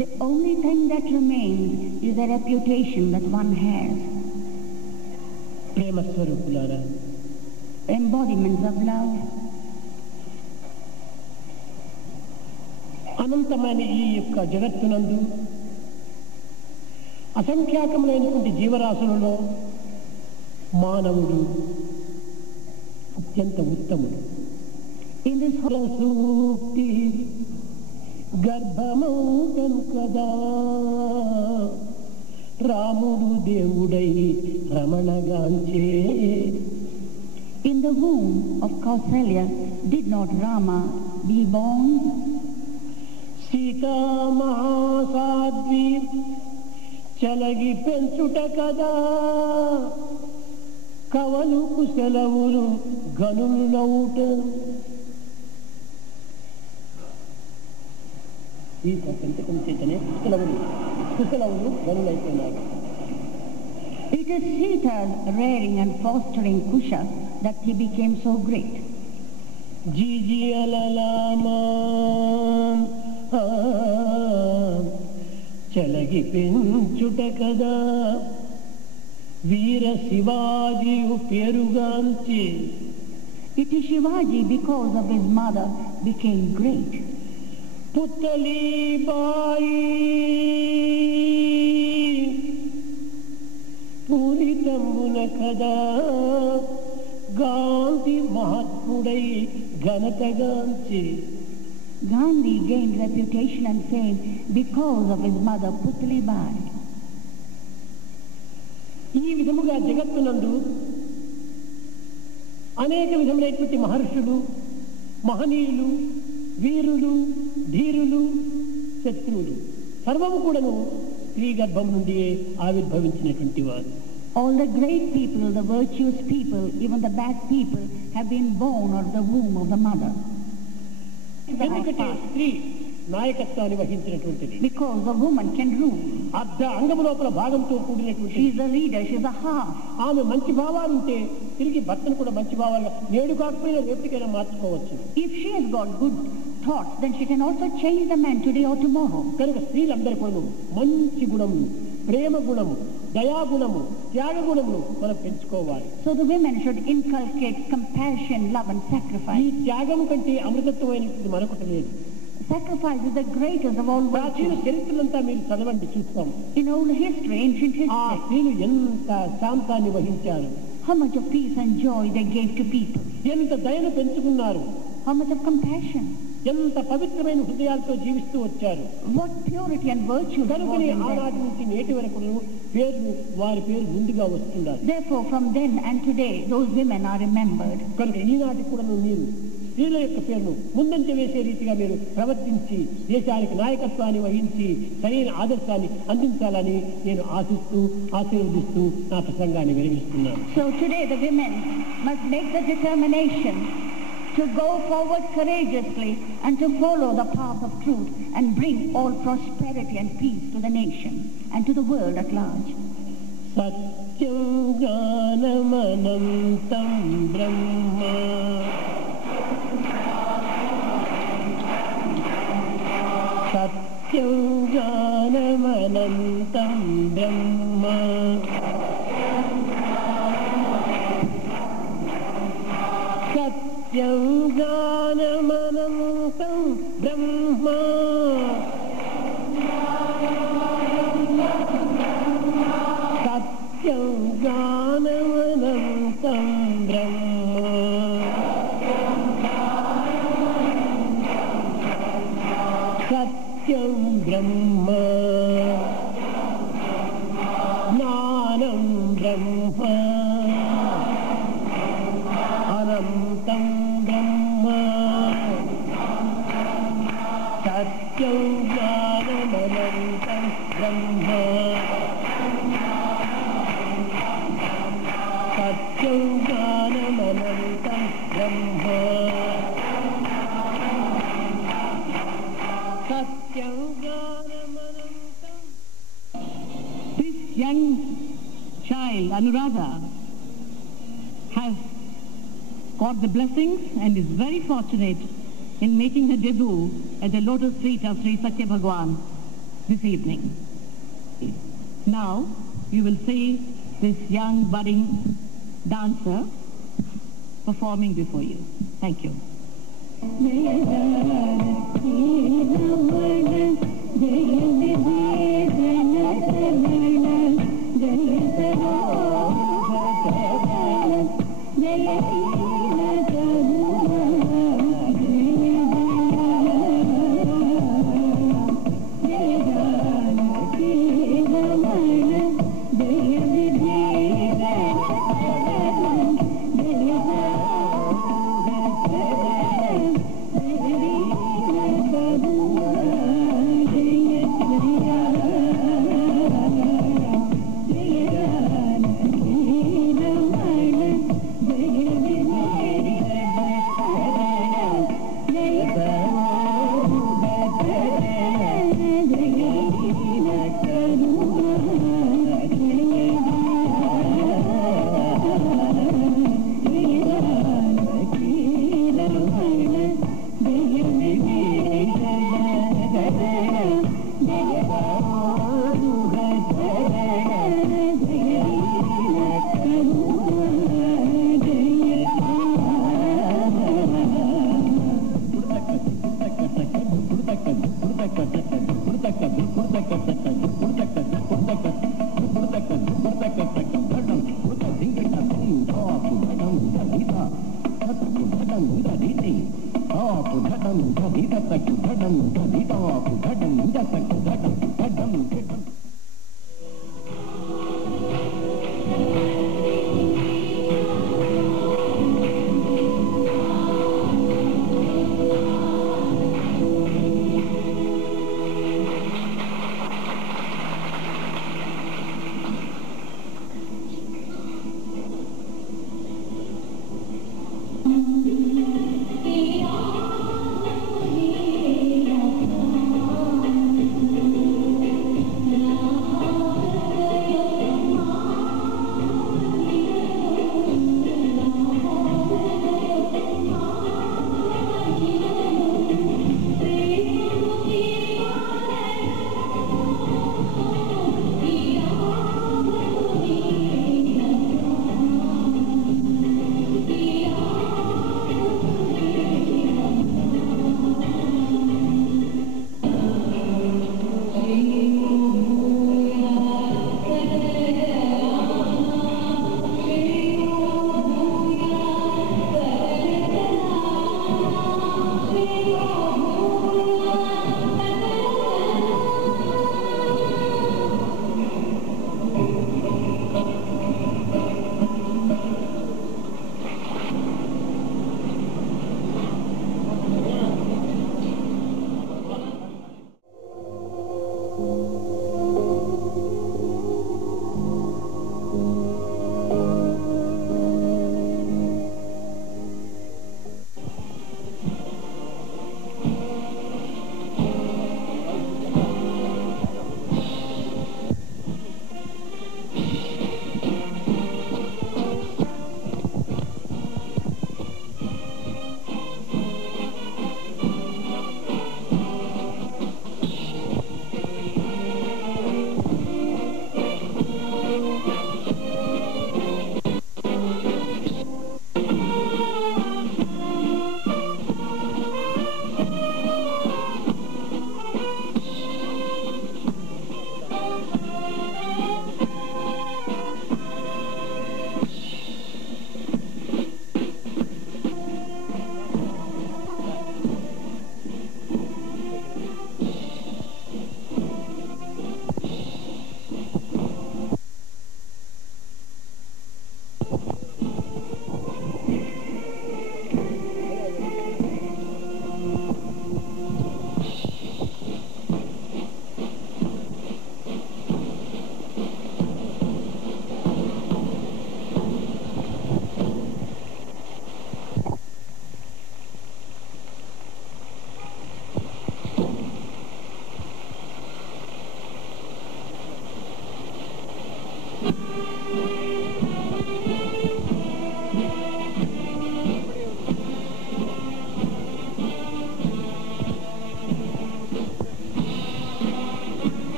The only thing that remains is the reputation that one has. ప్రేమ స్వరూపులారా, embodiments of love. అనంతమైన ఈ యొక్క జగత్తునందు అసంఖ్యాకములైనటువంటి జీవరాశులలో మానవుడు అత్యంత ఉత్తముడు. In this సూక్తి గర్భమౌకం కదా రాముడు దేవుడై రమణగాంచే. In the womb of Kausalya did not Rama be born? Sita మహాసాధ్వి చలగి పెంచుట కదా కవలు కుశలవులు గనులు నవ్వుట. సీత పెంచకం చేతనే కుశలవులు గనులైపోయినారు. It is Sita's rearing and fostering Kusha that he became so great. జీజీ అలలామా చలగి పెంచుట కదా వీర శివాజీయు పేరుగాంచి. It is Shivaji, because of his mother, became great. పుత్తలీబాయి పూరితంబున కదా Gandhi మహాత్ముడై ఘనతగాంచి. Gandhi gained reputation and fame because of his mother Putli Bai. ఈ విధముగా జగత్తునందు అనేక విధములైనటువంటి మహర్షులు, మహనీయులు, వీరులు, ధీరులు, శత్రువులు సర్వము కూడాను స్త్రీ గర్భం నుండి ఆవిర్భవించినటువంటి వారు. All the great people, the virtuous people, even the bad people have been born out of the womb of the mother. ఎందుకంటే స్త్రీ నాయకత్వాన్ని వహించినటువంటిది. Because the woman can rule. అర్ధ అంగము లోపల భాగంతో కూడినటువంటి. She is the leader, she is the half. ఆమె మంచి భావాలు ఉంటే తిరిగి భర్తను కూడా మంచి భావాలుగా నేడు కాకపోయినా రేపటికైనా మార్చుకోవచ్చు. If she has got good thoughts, then she can also change the man today or tomorrow. కనుక స్త్రీలందరి కూడా మంచి గుణము, ప్రేమ గుణము, దయాగుణము, త్యాగ గుణమును మనం పెంచుకోవాలి. So the women should inculcate compassion, love and sacrifice. ఈ త్యాగం కంటే అమృతత్వమైనది మరొకటి లేదు. Sacrifice is the greatest of all ప్రాచీన virtues. చరిత్రలంతా మీరు చదవండి చూస్తాం. In old history, ancient ఆ history, స్త్రీలు ఎంత శాంతాన్ని వహించారు, how much of peace and joy they gave to people, ఎంత దయను పెంచుకున్నారు, how much of compassion, ఎంత పవిత్రమైన హృదయాలతో జీవిస్తూ వచ్చారు. what purity and virtue there was కనుకనే in them. ఆనాటి నుంచి నేటి వరకు పేర్లు వారి పేరు ముందుగా వస్తున్నారు. Therefore, from then and today, those women are remembered. కనుక ఈనాటి కూడా మీరు స్త్రీల యొక్క పేరును ముందంజ వేసే రీతిగా మీరు ప్రవర్తించి దేశానికి నాయకత్వాన్ని వహించి సరైన ఆదర్శాన్ని అందించాలని నేను ఆశీర్వదిస్తూ నా ప్రసంగాన్ని విరమిస్తున్నాను. So today the women must make the determination to go forward courageously and to follow the path of truth and bring all prosperity and peace to the nation and to the world at large. సత్యం జ్ఞానమనంతం బ్రహ్మ సత్యం జ్ఞానమనంతం బ్రహ్మ सत्यं ज्ञानमनन्तं ब्रह्म सत्यं ज्ञानमनन्तं ब्रह्म सत्यं ब्रह्म ज्ञानं ब्रह्म अनन्तं ब्रह्म सत्यं ज्ञानमनन्तं ब्रह्म सत्यं ज्ञानमनन्तं ब्रह्म सत्यं ज्ञानमनन्तं. This young child, Anuradha, has got the blessings and is very fortunate in making her debut at the lotus feet of Sri Satya Bhagwan this evening. Now you will see this young budding dancer performing before you. Thank you.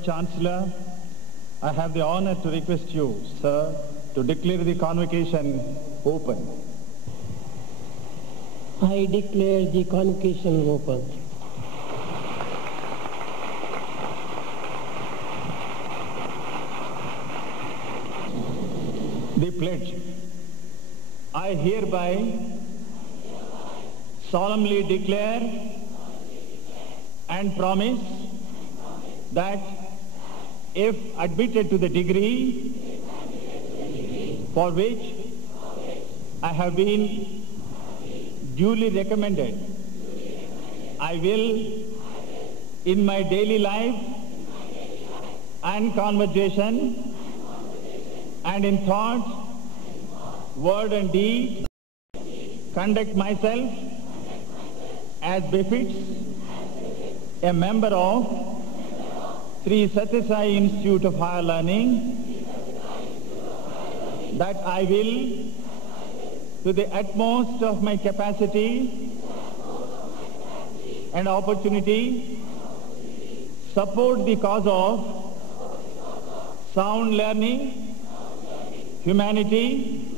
Honored Chancellor, I have the honor to request you, sir, to declare the convocation open. I declare the convocation open. The pledge. I hereby solemnly declare and promise that if admitted to the degree for which I have been duly recommended, I will, in my daily life and conversation and in thought, word and deed, conduct myself as befits a member of Sri Sathya Sai Institute of Higher Learning, that I will, to the utmost of my capacity and opportunity, support the cause of sound learning, humanity,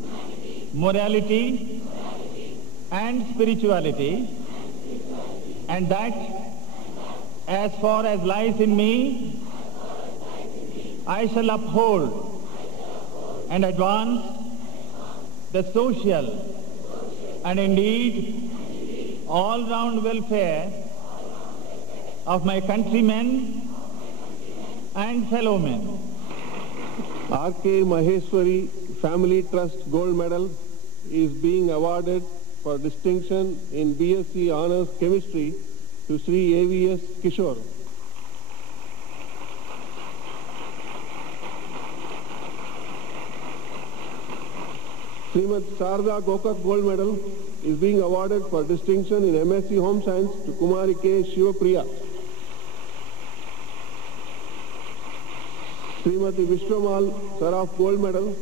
morality, and spirituality, and that as far as lies in me, I shall uphold and advance the social and indeed all-round welfare of my countrymen and fellow men. R.K. Maheshwari Family Trust Gold Medal is being awarded for distinction in BSc Honours Chemistry to Sri A.V.S. Kishore. Srimad Sarda Gokat Gold Medal is being awarded for distinction in MSc Home Science to Kumari K. Shivapriya. Srimati Vishwamal Saraf Gold Medal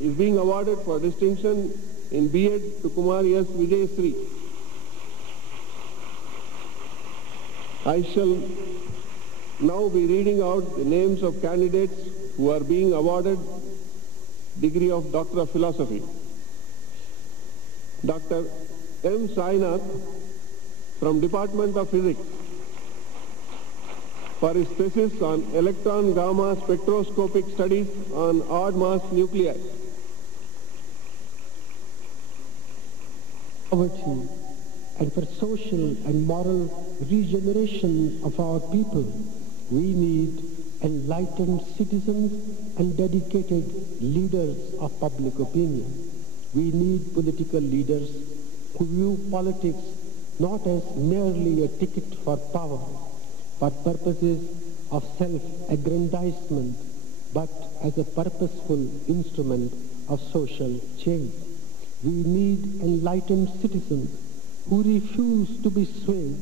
is being awarded for distinction in B.Ed to Kumari S. Vijayasri. I shall now be reading out the names of candidates who are being awarded degree of Doctor of Philosophy. Dr. M. Sainath from Department of Physics for his thesis on electron gamma spectroscopic studies on odd mass nuclei. Poverty and for social and moral regeneration of our people, we need enlightened citizens and dedicated leaders of public opinion. We need political leaders who view politics not as merely a ticket for power, for purposes of self-aggrandizement, but as a purposeful instrument of social change. We need enlightened citizens who refuse to be swayed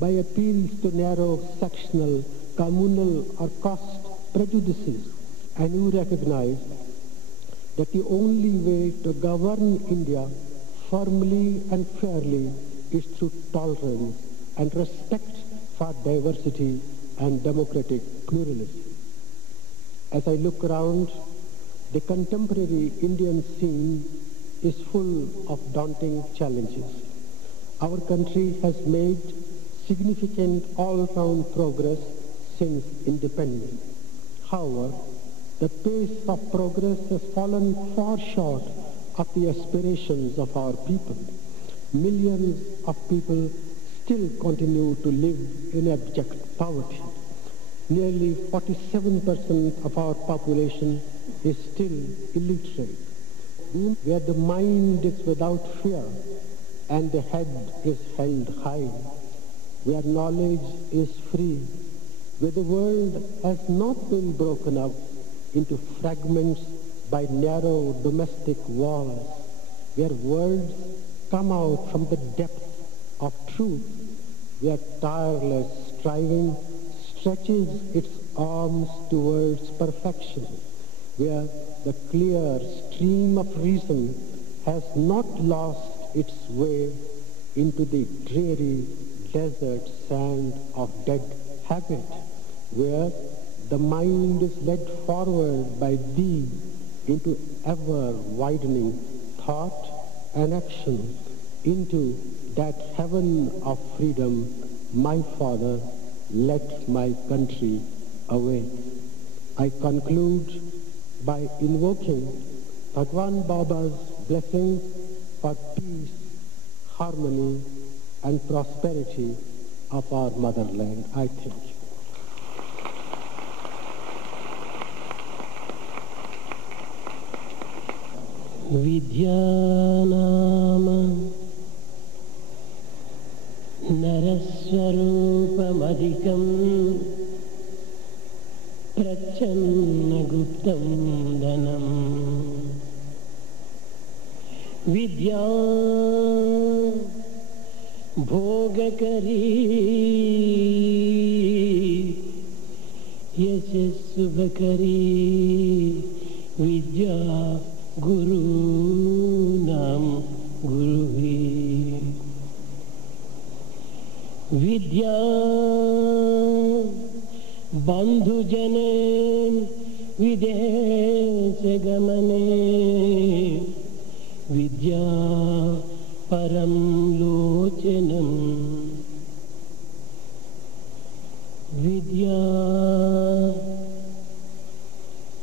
by appeals to narrow sectional, communal or caste prejudices, and who recognize that the only way to govern India firmly and fairly is through tolerance and respect for diversity and democratic pluralism. As I look around, the contemporary Indian scene is full of daunting challenges. Our country has made significant all-round progress since independence. However, the pace of progress has fallen far short of the aspirations of our people. Millions of people still continue to live in abject poverty. Nearly 47% of our population is still illiterate. Where the mind is without fear and the head is held high, where knowledge is free, where the world has not been broken up into fragments by narrow domestic walls, where words come out from the depth of truth, where tireless striving stretches its arms towards perfection, where the clear stream of reason has not lost its way into the dreary desert sand of dead habit, where the mind is led forward by thee into ever-widening thought and action, into that heaven of freedom. My Father, let my country awake. I conclude by invoking Bhagwan Baba's blessings for peace, harmony, and prosperity of our motherland. I thank you. Vidyanama Naraswarupamadikam Prachanna Guptam Dhanam Vidya Bhogakari Yashasubhakari Vidya Guru Nam Guruhi Vidya Bandhu Jane Videsagamane Vidya Param Lochanam Vidya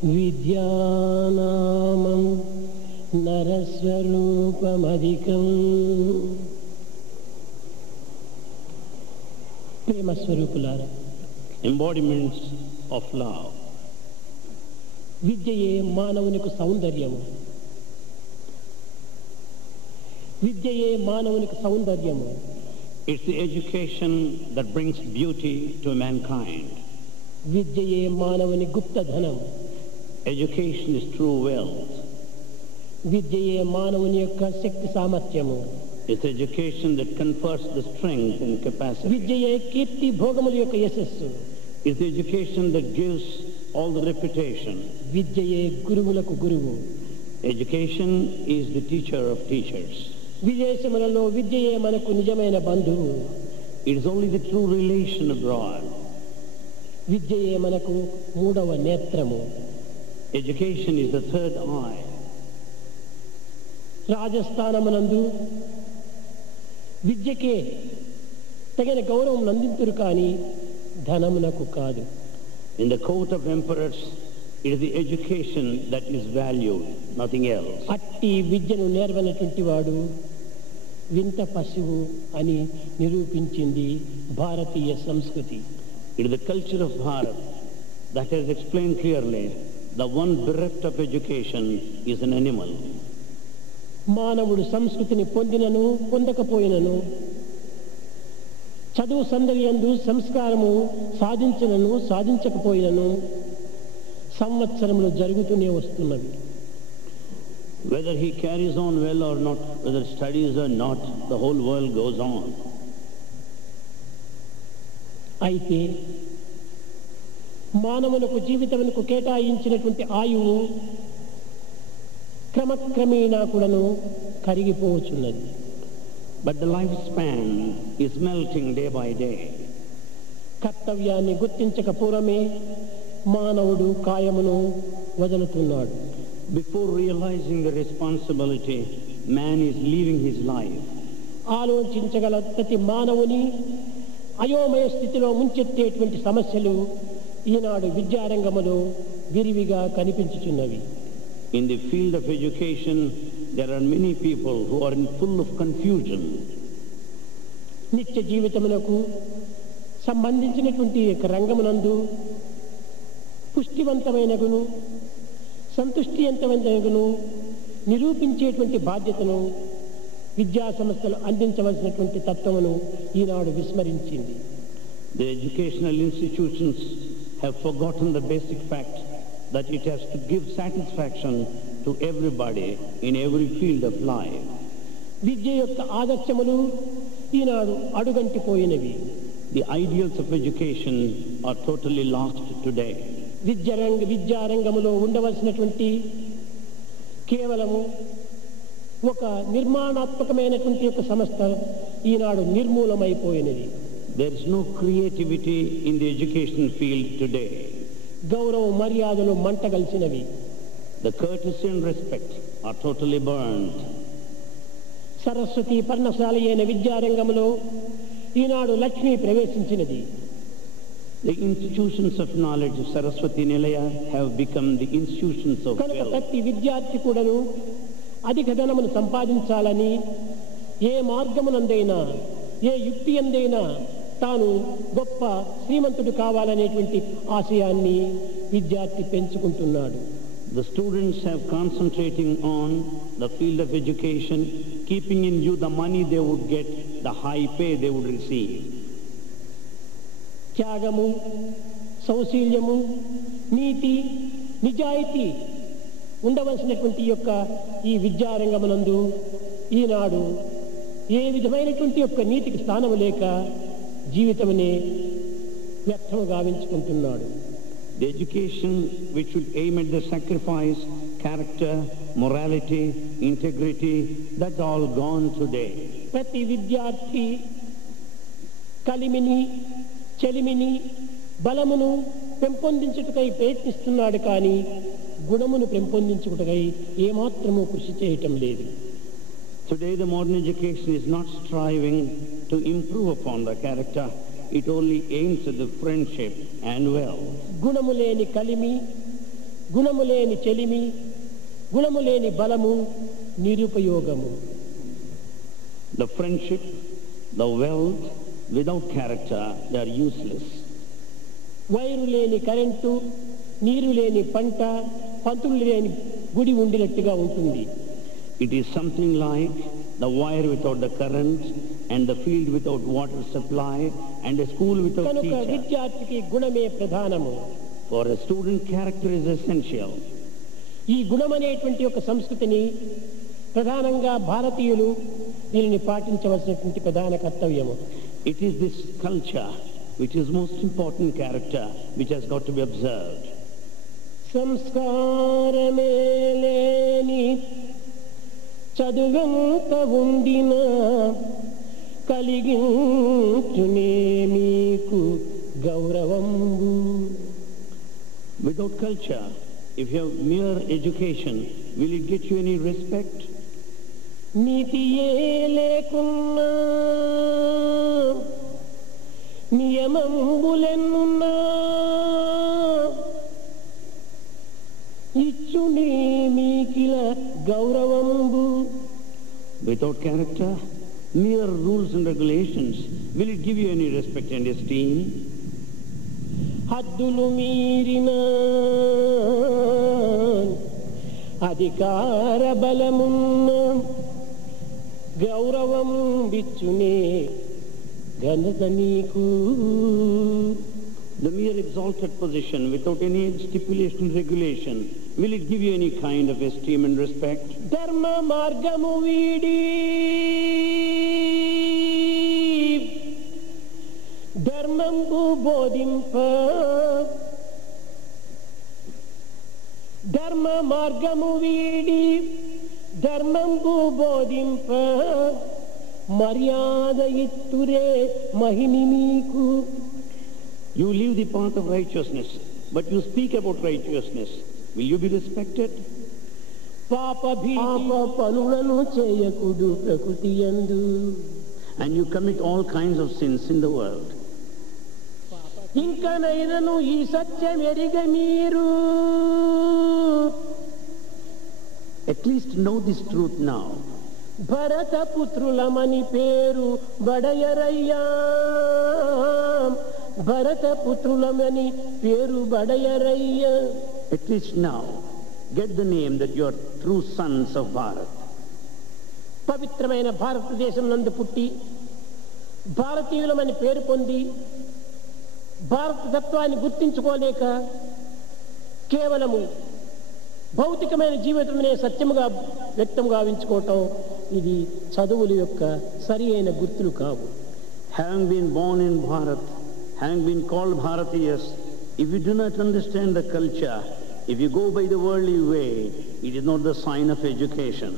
Vidyanamam Naraswarupamadikam Prema Swarupulara, embodiments of love. విద్యయే మానవునికి సౌందర్యము. విద్యయే మానవునికి సౌందర్యము. It's the education that brings beauty to mankind. విద్యయే మానవుని గుప్తధనం. Education is true wealth. విద్యయే మానవుని యొక్క శక్తి సామర్థ్యము. It's education that confers the strength and capacity. విద్యయే కీర్తి భోగముల యొక్క యశస్సు. It's the education that gives all the reputation. విద్యయే గురువులకు గురువు. Education is the teacher of teachers. విదేశములలో విద్యయే మనకు నిజమైన బంధువు. It is only the true relation abroad. విద్యయే మనకు మూడవ నేత్రము. Education is the third eye. రాజస్థానమునందు విద్యకే తగిన గౌరవం నందింతురు కానీ ధనమునకు కాదు. In the court of emperors, it is the education that is valued, nothing else. అట్టి విద్యను నేర్వనటువంటి వాడు వింత పశువు అని నిరూపించింది భారతీయ సంస్కృతి. It is the culture of Bharat that has explained clearly the one bereft of education is an animal. మానవుడు సంస్కృతిని పొందినను పొందకపోయినను చదువు సందర్యందు సంస్కారము సాధించినను సాధించకపోయినను సంవత్సరములు జరుగుతూనే వస్తున్నవి. Whether he carries on well or not, whether studies or not, the whole world goes on. అయితే మానవులకు జీవితమునకు కేటాయించినటువంటి ఆయువు క్రమక్రమేణా కూడాను కరిగిపోవచ్చున్నది. But the lifespan is melting day by day. కర్తవ్యాన్ని గుర్తించక పూర్వమే మానవుడు కాయమును వదులుతున్నాడు. Before realizing the responsibility, man is leaving his life. ఆలోచించగల ప్రతి మానవుని అయోమయ స్థితిలో ముంచెత్తేటువంటి సమస్యలు ఈనాడు విద్యారంగములో విరివిగా కనిపించుచున్నవి. In the field of education, there are many people who are full of confusion. నిత్య జీవితమునకు సంబంధించినటువంటి యొక్క రంగమునందు పుష్టివంతమైనగును సంతుష్టివంతమైనగును నిరూపించేటువంటి బాధ్యతను విద్యా సంస్థలు అందించవలసినటువంటి తత్వమును ఈనాడు విస్మరించింది. The educational institutions have forgotten the basic fact that it has to give satisfaction to everybody in every field of life. విద్య యొక్క ఆదర్శములు ఈనాడు అడుగంటిపోయినవి. The ideals of education are totally lost today. విద్యారంగములో ఉండవలసినటువంటి కేవలము ఒక నిర్మాణాత్మకమైనటువంటి ఒక సంస్థ ఈనాడు నిర్మూలమైపోయినది. There is no creativity in the education field today. గౌరవ మర్యాదలు మంటగలిసినవి. The courtesy and respect are totally burned. Saraswati పర్ణశాల అయిన విద్యారంగంలో ఈనాడు Lakshmi ప్రవేశించినది. The institutions of knowledge of Saraswati Nilaya have become the institutions of కనుక wealth. ప్రతి విద్యార్థి కూడాను అధిక ధనమును సంపాదించాలని ఏ మార్గమునందైనా ఏ యుక్తి అందైనా తాను గొప్ప శ్రీమంతుడు కావాలనేటువంటి ఆశయాన్ని విద్యార్థి పెంచుకుంటున్నాడు. The students have concentrating on the field of education, keeping in view the money they would get, the high pay they would receive. త్యాగము, సౌశీల్యము, నీతి, నిజాయితీ ఉండవలసినటువంటి యొక్క ఈ విద్యారంగమునందు ఈనాడు ఏ విధమైనటువంటి యొక్క నీతికి స్థానము లేక జీవితమునే వ్యర్థము గావించుకుంటున్నాడు. The education which should aim at the sacrifice, character, morality, integrity, that's all gone today. ప్రతి విద్యార్థి కలిమిని, చెలిమిని, బలమును పెంపొందించుటకై ప్రయత్నిస్తున్నాడు, కానీ గుణమును పెంపొందించుటకై ఏమాత్రము కృషి చేయటం లేదు. Today the modern education is not striving to improve upon the character. It only aims at the friendship and wealth. గుణము లేని కలిమి, గుణము లేని చెలిమి, గుణము లేని బలము నిరుపయోగము. The friendship, the wealth, without character, they are useless. Wire లేని కరెంటు, నీరు లేని పంట, పంతులు లేని గుడి ఉండినట్టుగా ఉంటుంది. It is something like the wire without the current and the field without water supply and a school without కనుక teacher. విద్యార్థికి గుణమే ప్రధానము. For a student, character is essential. ఈ గుణమనేటువంటి ఒక సంస్కృతిని ప్రధానంగా భారతీయులు దీనిని పాటించవలసినటువంటి ప్రధాన కర్తవ్యము. It is this culture which is most important character which has got to be observed. సంస్కారమే లేని చదువెంత ఉండినా కలిగించునే మీకు గౌరవంబు. Without culture, if you have mere education, will it get you any respect? నీతియే లేకున్నా నియమంబులెన్నున్నా ఇచ్చునే మీకిల గౌరవంబు. Without character, mere rules and regulations, will it give you any respect and esteem? హద్దులు మీరిన అధికార బలమున్న గౌరవం బిచ్చునే ఘనత నీకు. The mere exalted position without any stipulation and regulation, will it give you any kind of esteem and respect? ధర్మ మార్గము వీడి ధర్మంబు బోధింప, ధర్మ మార్గము వీడి ధర్మంబు బోధింప మర్యాద ఇత్తురే మహిమి మీకు. You leave the path of righteousness, but you speak about righteousness. Will you be respected? పాప పనులను చేయకుడు ప్రకృతి యందు. And you commit all kinds of sins in the world. ఇంకనైనను ఈ సత్యం ఎరిగ మీరు. At least know this truth now. భరత పుత్రులమని పేరు బడయరయ్యా, భరత పుత్రులమని పేరు బడయరయ్యా. At least now, get the name that you are true sons of Bharat. పవిత్రమైన భారతదేశం నందు పుట్టి భారతీయులమని పేరు పొంది భారత తత్వాన్ని గుర్తించుకోలేక కేవలము భౌతికమైన జీవితమనే సత్యముగా వ్యక్తం గావించుకోవటం, ఇది చదువుల యొక్క సరి అయిన గుర్తులు కావు. Having been born in Bharat, having been called Bharatiyas, if you do not understand the culture, if you go by the worldly way, it is not the sign of education.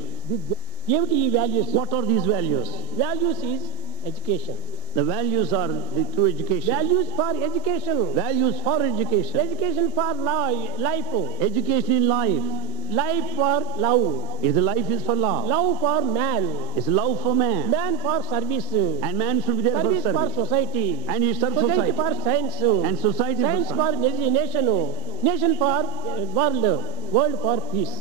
ఏమిటి ఈ values? What are these values? Values is education. The values are the true education. Values for education. Values for education. Education for life. Education in life. Life for love. Is the life is for love. Love for man. Is love for man. Man for service. And man should be there service for service. For society. And you serve society. society. For science. And society science for science. Nation. Nation for world. World for peace.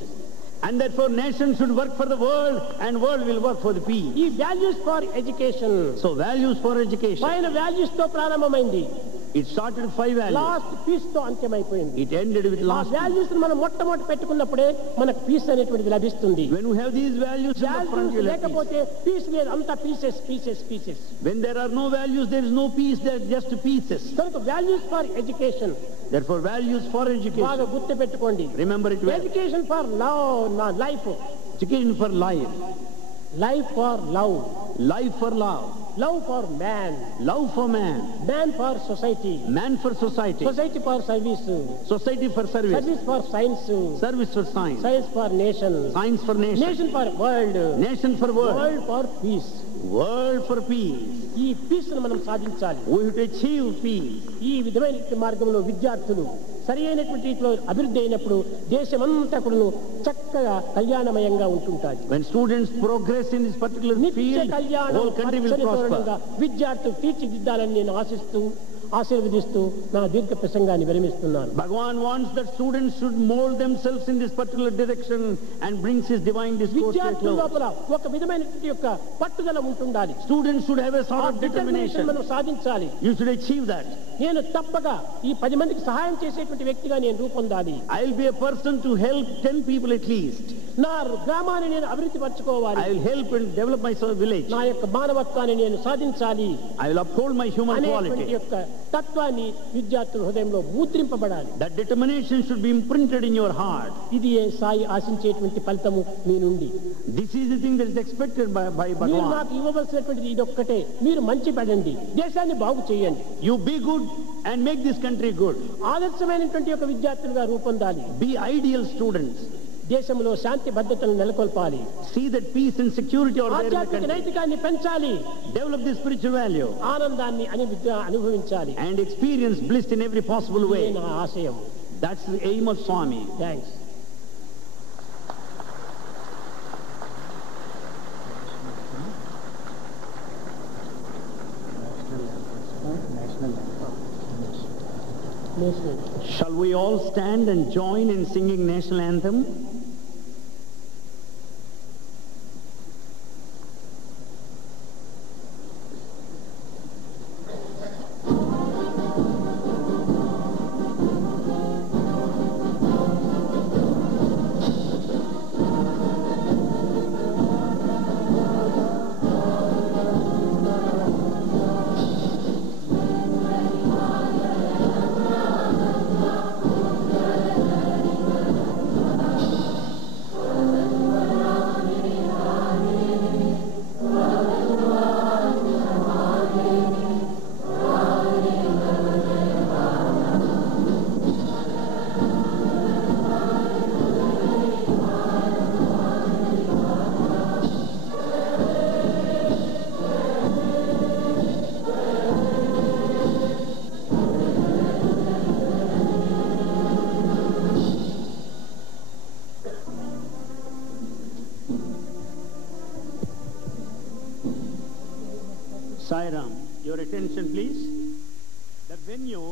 And therefore nation should work for the world and world will work for the peace. ఈ values for education. So values for education. పైన values తో ప్రారంభమైంది. It started with 5 values. Last peace తో అంత్యమైపోయింది. It ended with last. ఆ values మనం మొట్టమొదటి పెట్టుకున్నప్పుడే మనకు peace అనేటువంటిది లభిస్తుంది. When we have these values in the front, లేకపోతే peace లేదు, అంతా pieces. When there are no values, there is no peace, there are just pieces. కనుక values for education. Therefore values for education. బాగా గుర్తు పెట్టుకోండి. Remember it well. Education for life. Education for life. Life for love. Life for love. Love for man. Love for man. Man for society. Man for society. Society for service. Society for service. Service for science. Service for science. Science for nation. Science for nation. Nation for world. Nation for world. World for peace. World for peace. ఈ piece ను మనం సాధించాలి. We have to achieve peace. ఈ విధమైన మార్గంలో విద్యార్థులు సరి అయినటువంటి రీతిలో అభివృద్ధి అయినప్పుడు దేశమంతా కూడా చక్కగా కళ్యాణమయంగా ఉంటుంటాయి. When students progress in this particular field, whole country will prosper. విద్యార్థులు తీర్చిదిద్దాలని నేను ఆశీర్వదిస్తూ నా దీర్ఘ ప్రసంగాన్ని విరమిస్తున్నాను. Bhagavan wants that students should mold themselves in this particular direction and brings his divine discourse to a విద్యార్థుల close. లోపల ఒక విధమైనటువంటి యొక్క పట్టుదల ఉంటుండాలి. Students should have a sort of determination. మనం సాధించాలి. You should achieve that. నేను తప్పక ఈ 10 మందికి సహాయం చేసేటువంటి వ్యక్తిగా నేను రూపొందాలి. I will be a person to help 10 people at least. నా గ్రామాన్ని నేను అభివృద్ధి పరచుకోవాలి. I will help and develop my village. నా యొక్క మానవత్వాన్ని నేను సాధించాలి. I will uphold my human quality. యొక్క తత్వాన్ని విద్యార్థుల హృదయంలో ముద్రింపబడాలి. That determination should be imprinted in your heart. ఇది సాయి ఆశించేటువంటి ఫలితము మీ నుండి. This is the thing that is expected by Bhagavan. మీరు నాకు ఇవ్వవలసినటువంటిది ఇదొక్కటే. మీరు మంచి పడండి, దేశాన్ని బాగు చేయండి. You be good and make this country good. ఆదర్శమైనటువంటి యొక్క విద్యార్థులుగా రూపొందాలి. Be ideal students. దేశంలో శాంతి భద్రతలను నెలకొల్పాలి. See that peace and security are there in the country. నైతికాన్ని పెంచాలి. Develop the spiritual value. ఆనందాన్ని అనుభవించాలి. And experience bliss in every possible way. నా ఆశయం. That's the aim of Swami. Thanks. Shall we all stand and join in singing national anthem? Sai Ram, your attention please. The venue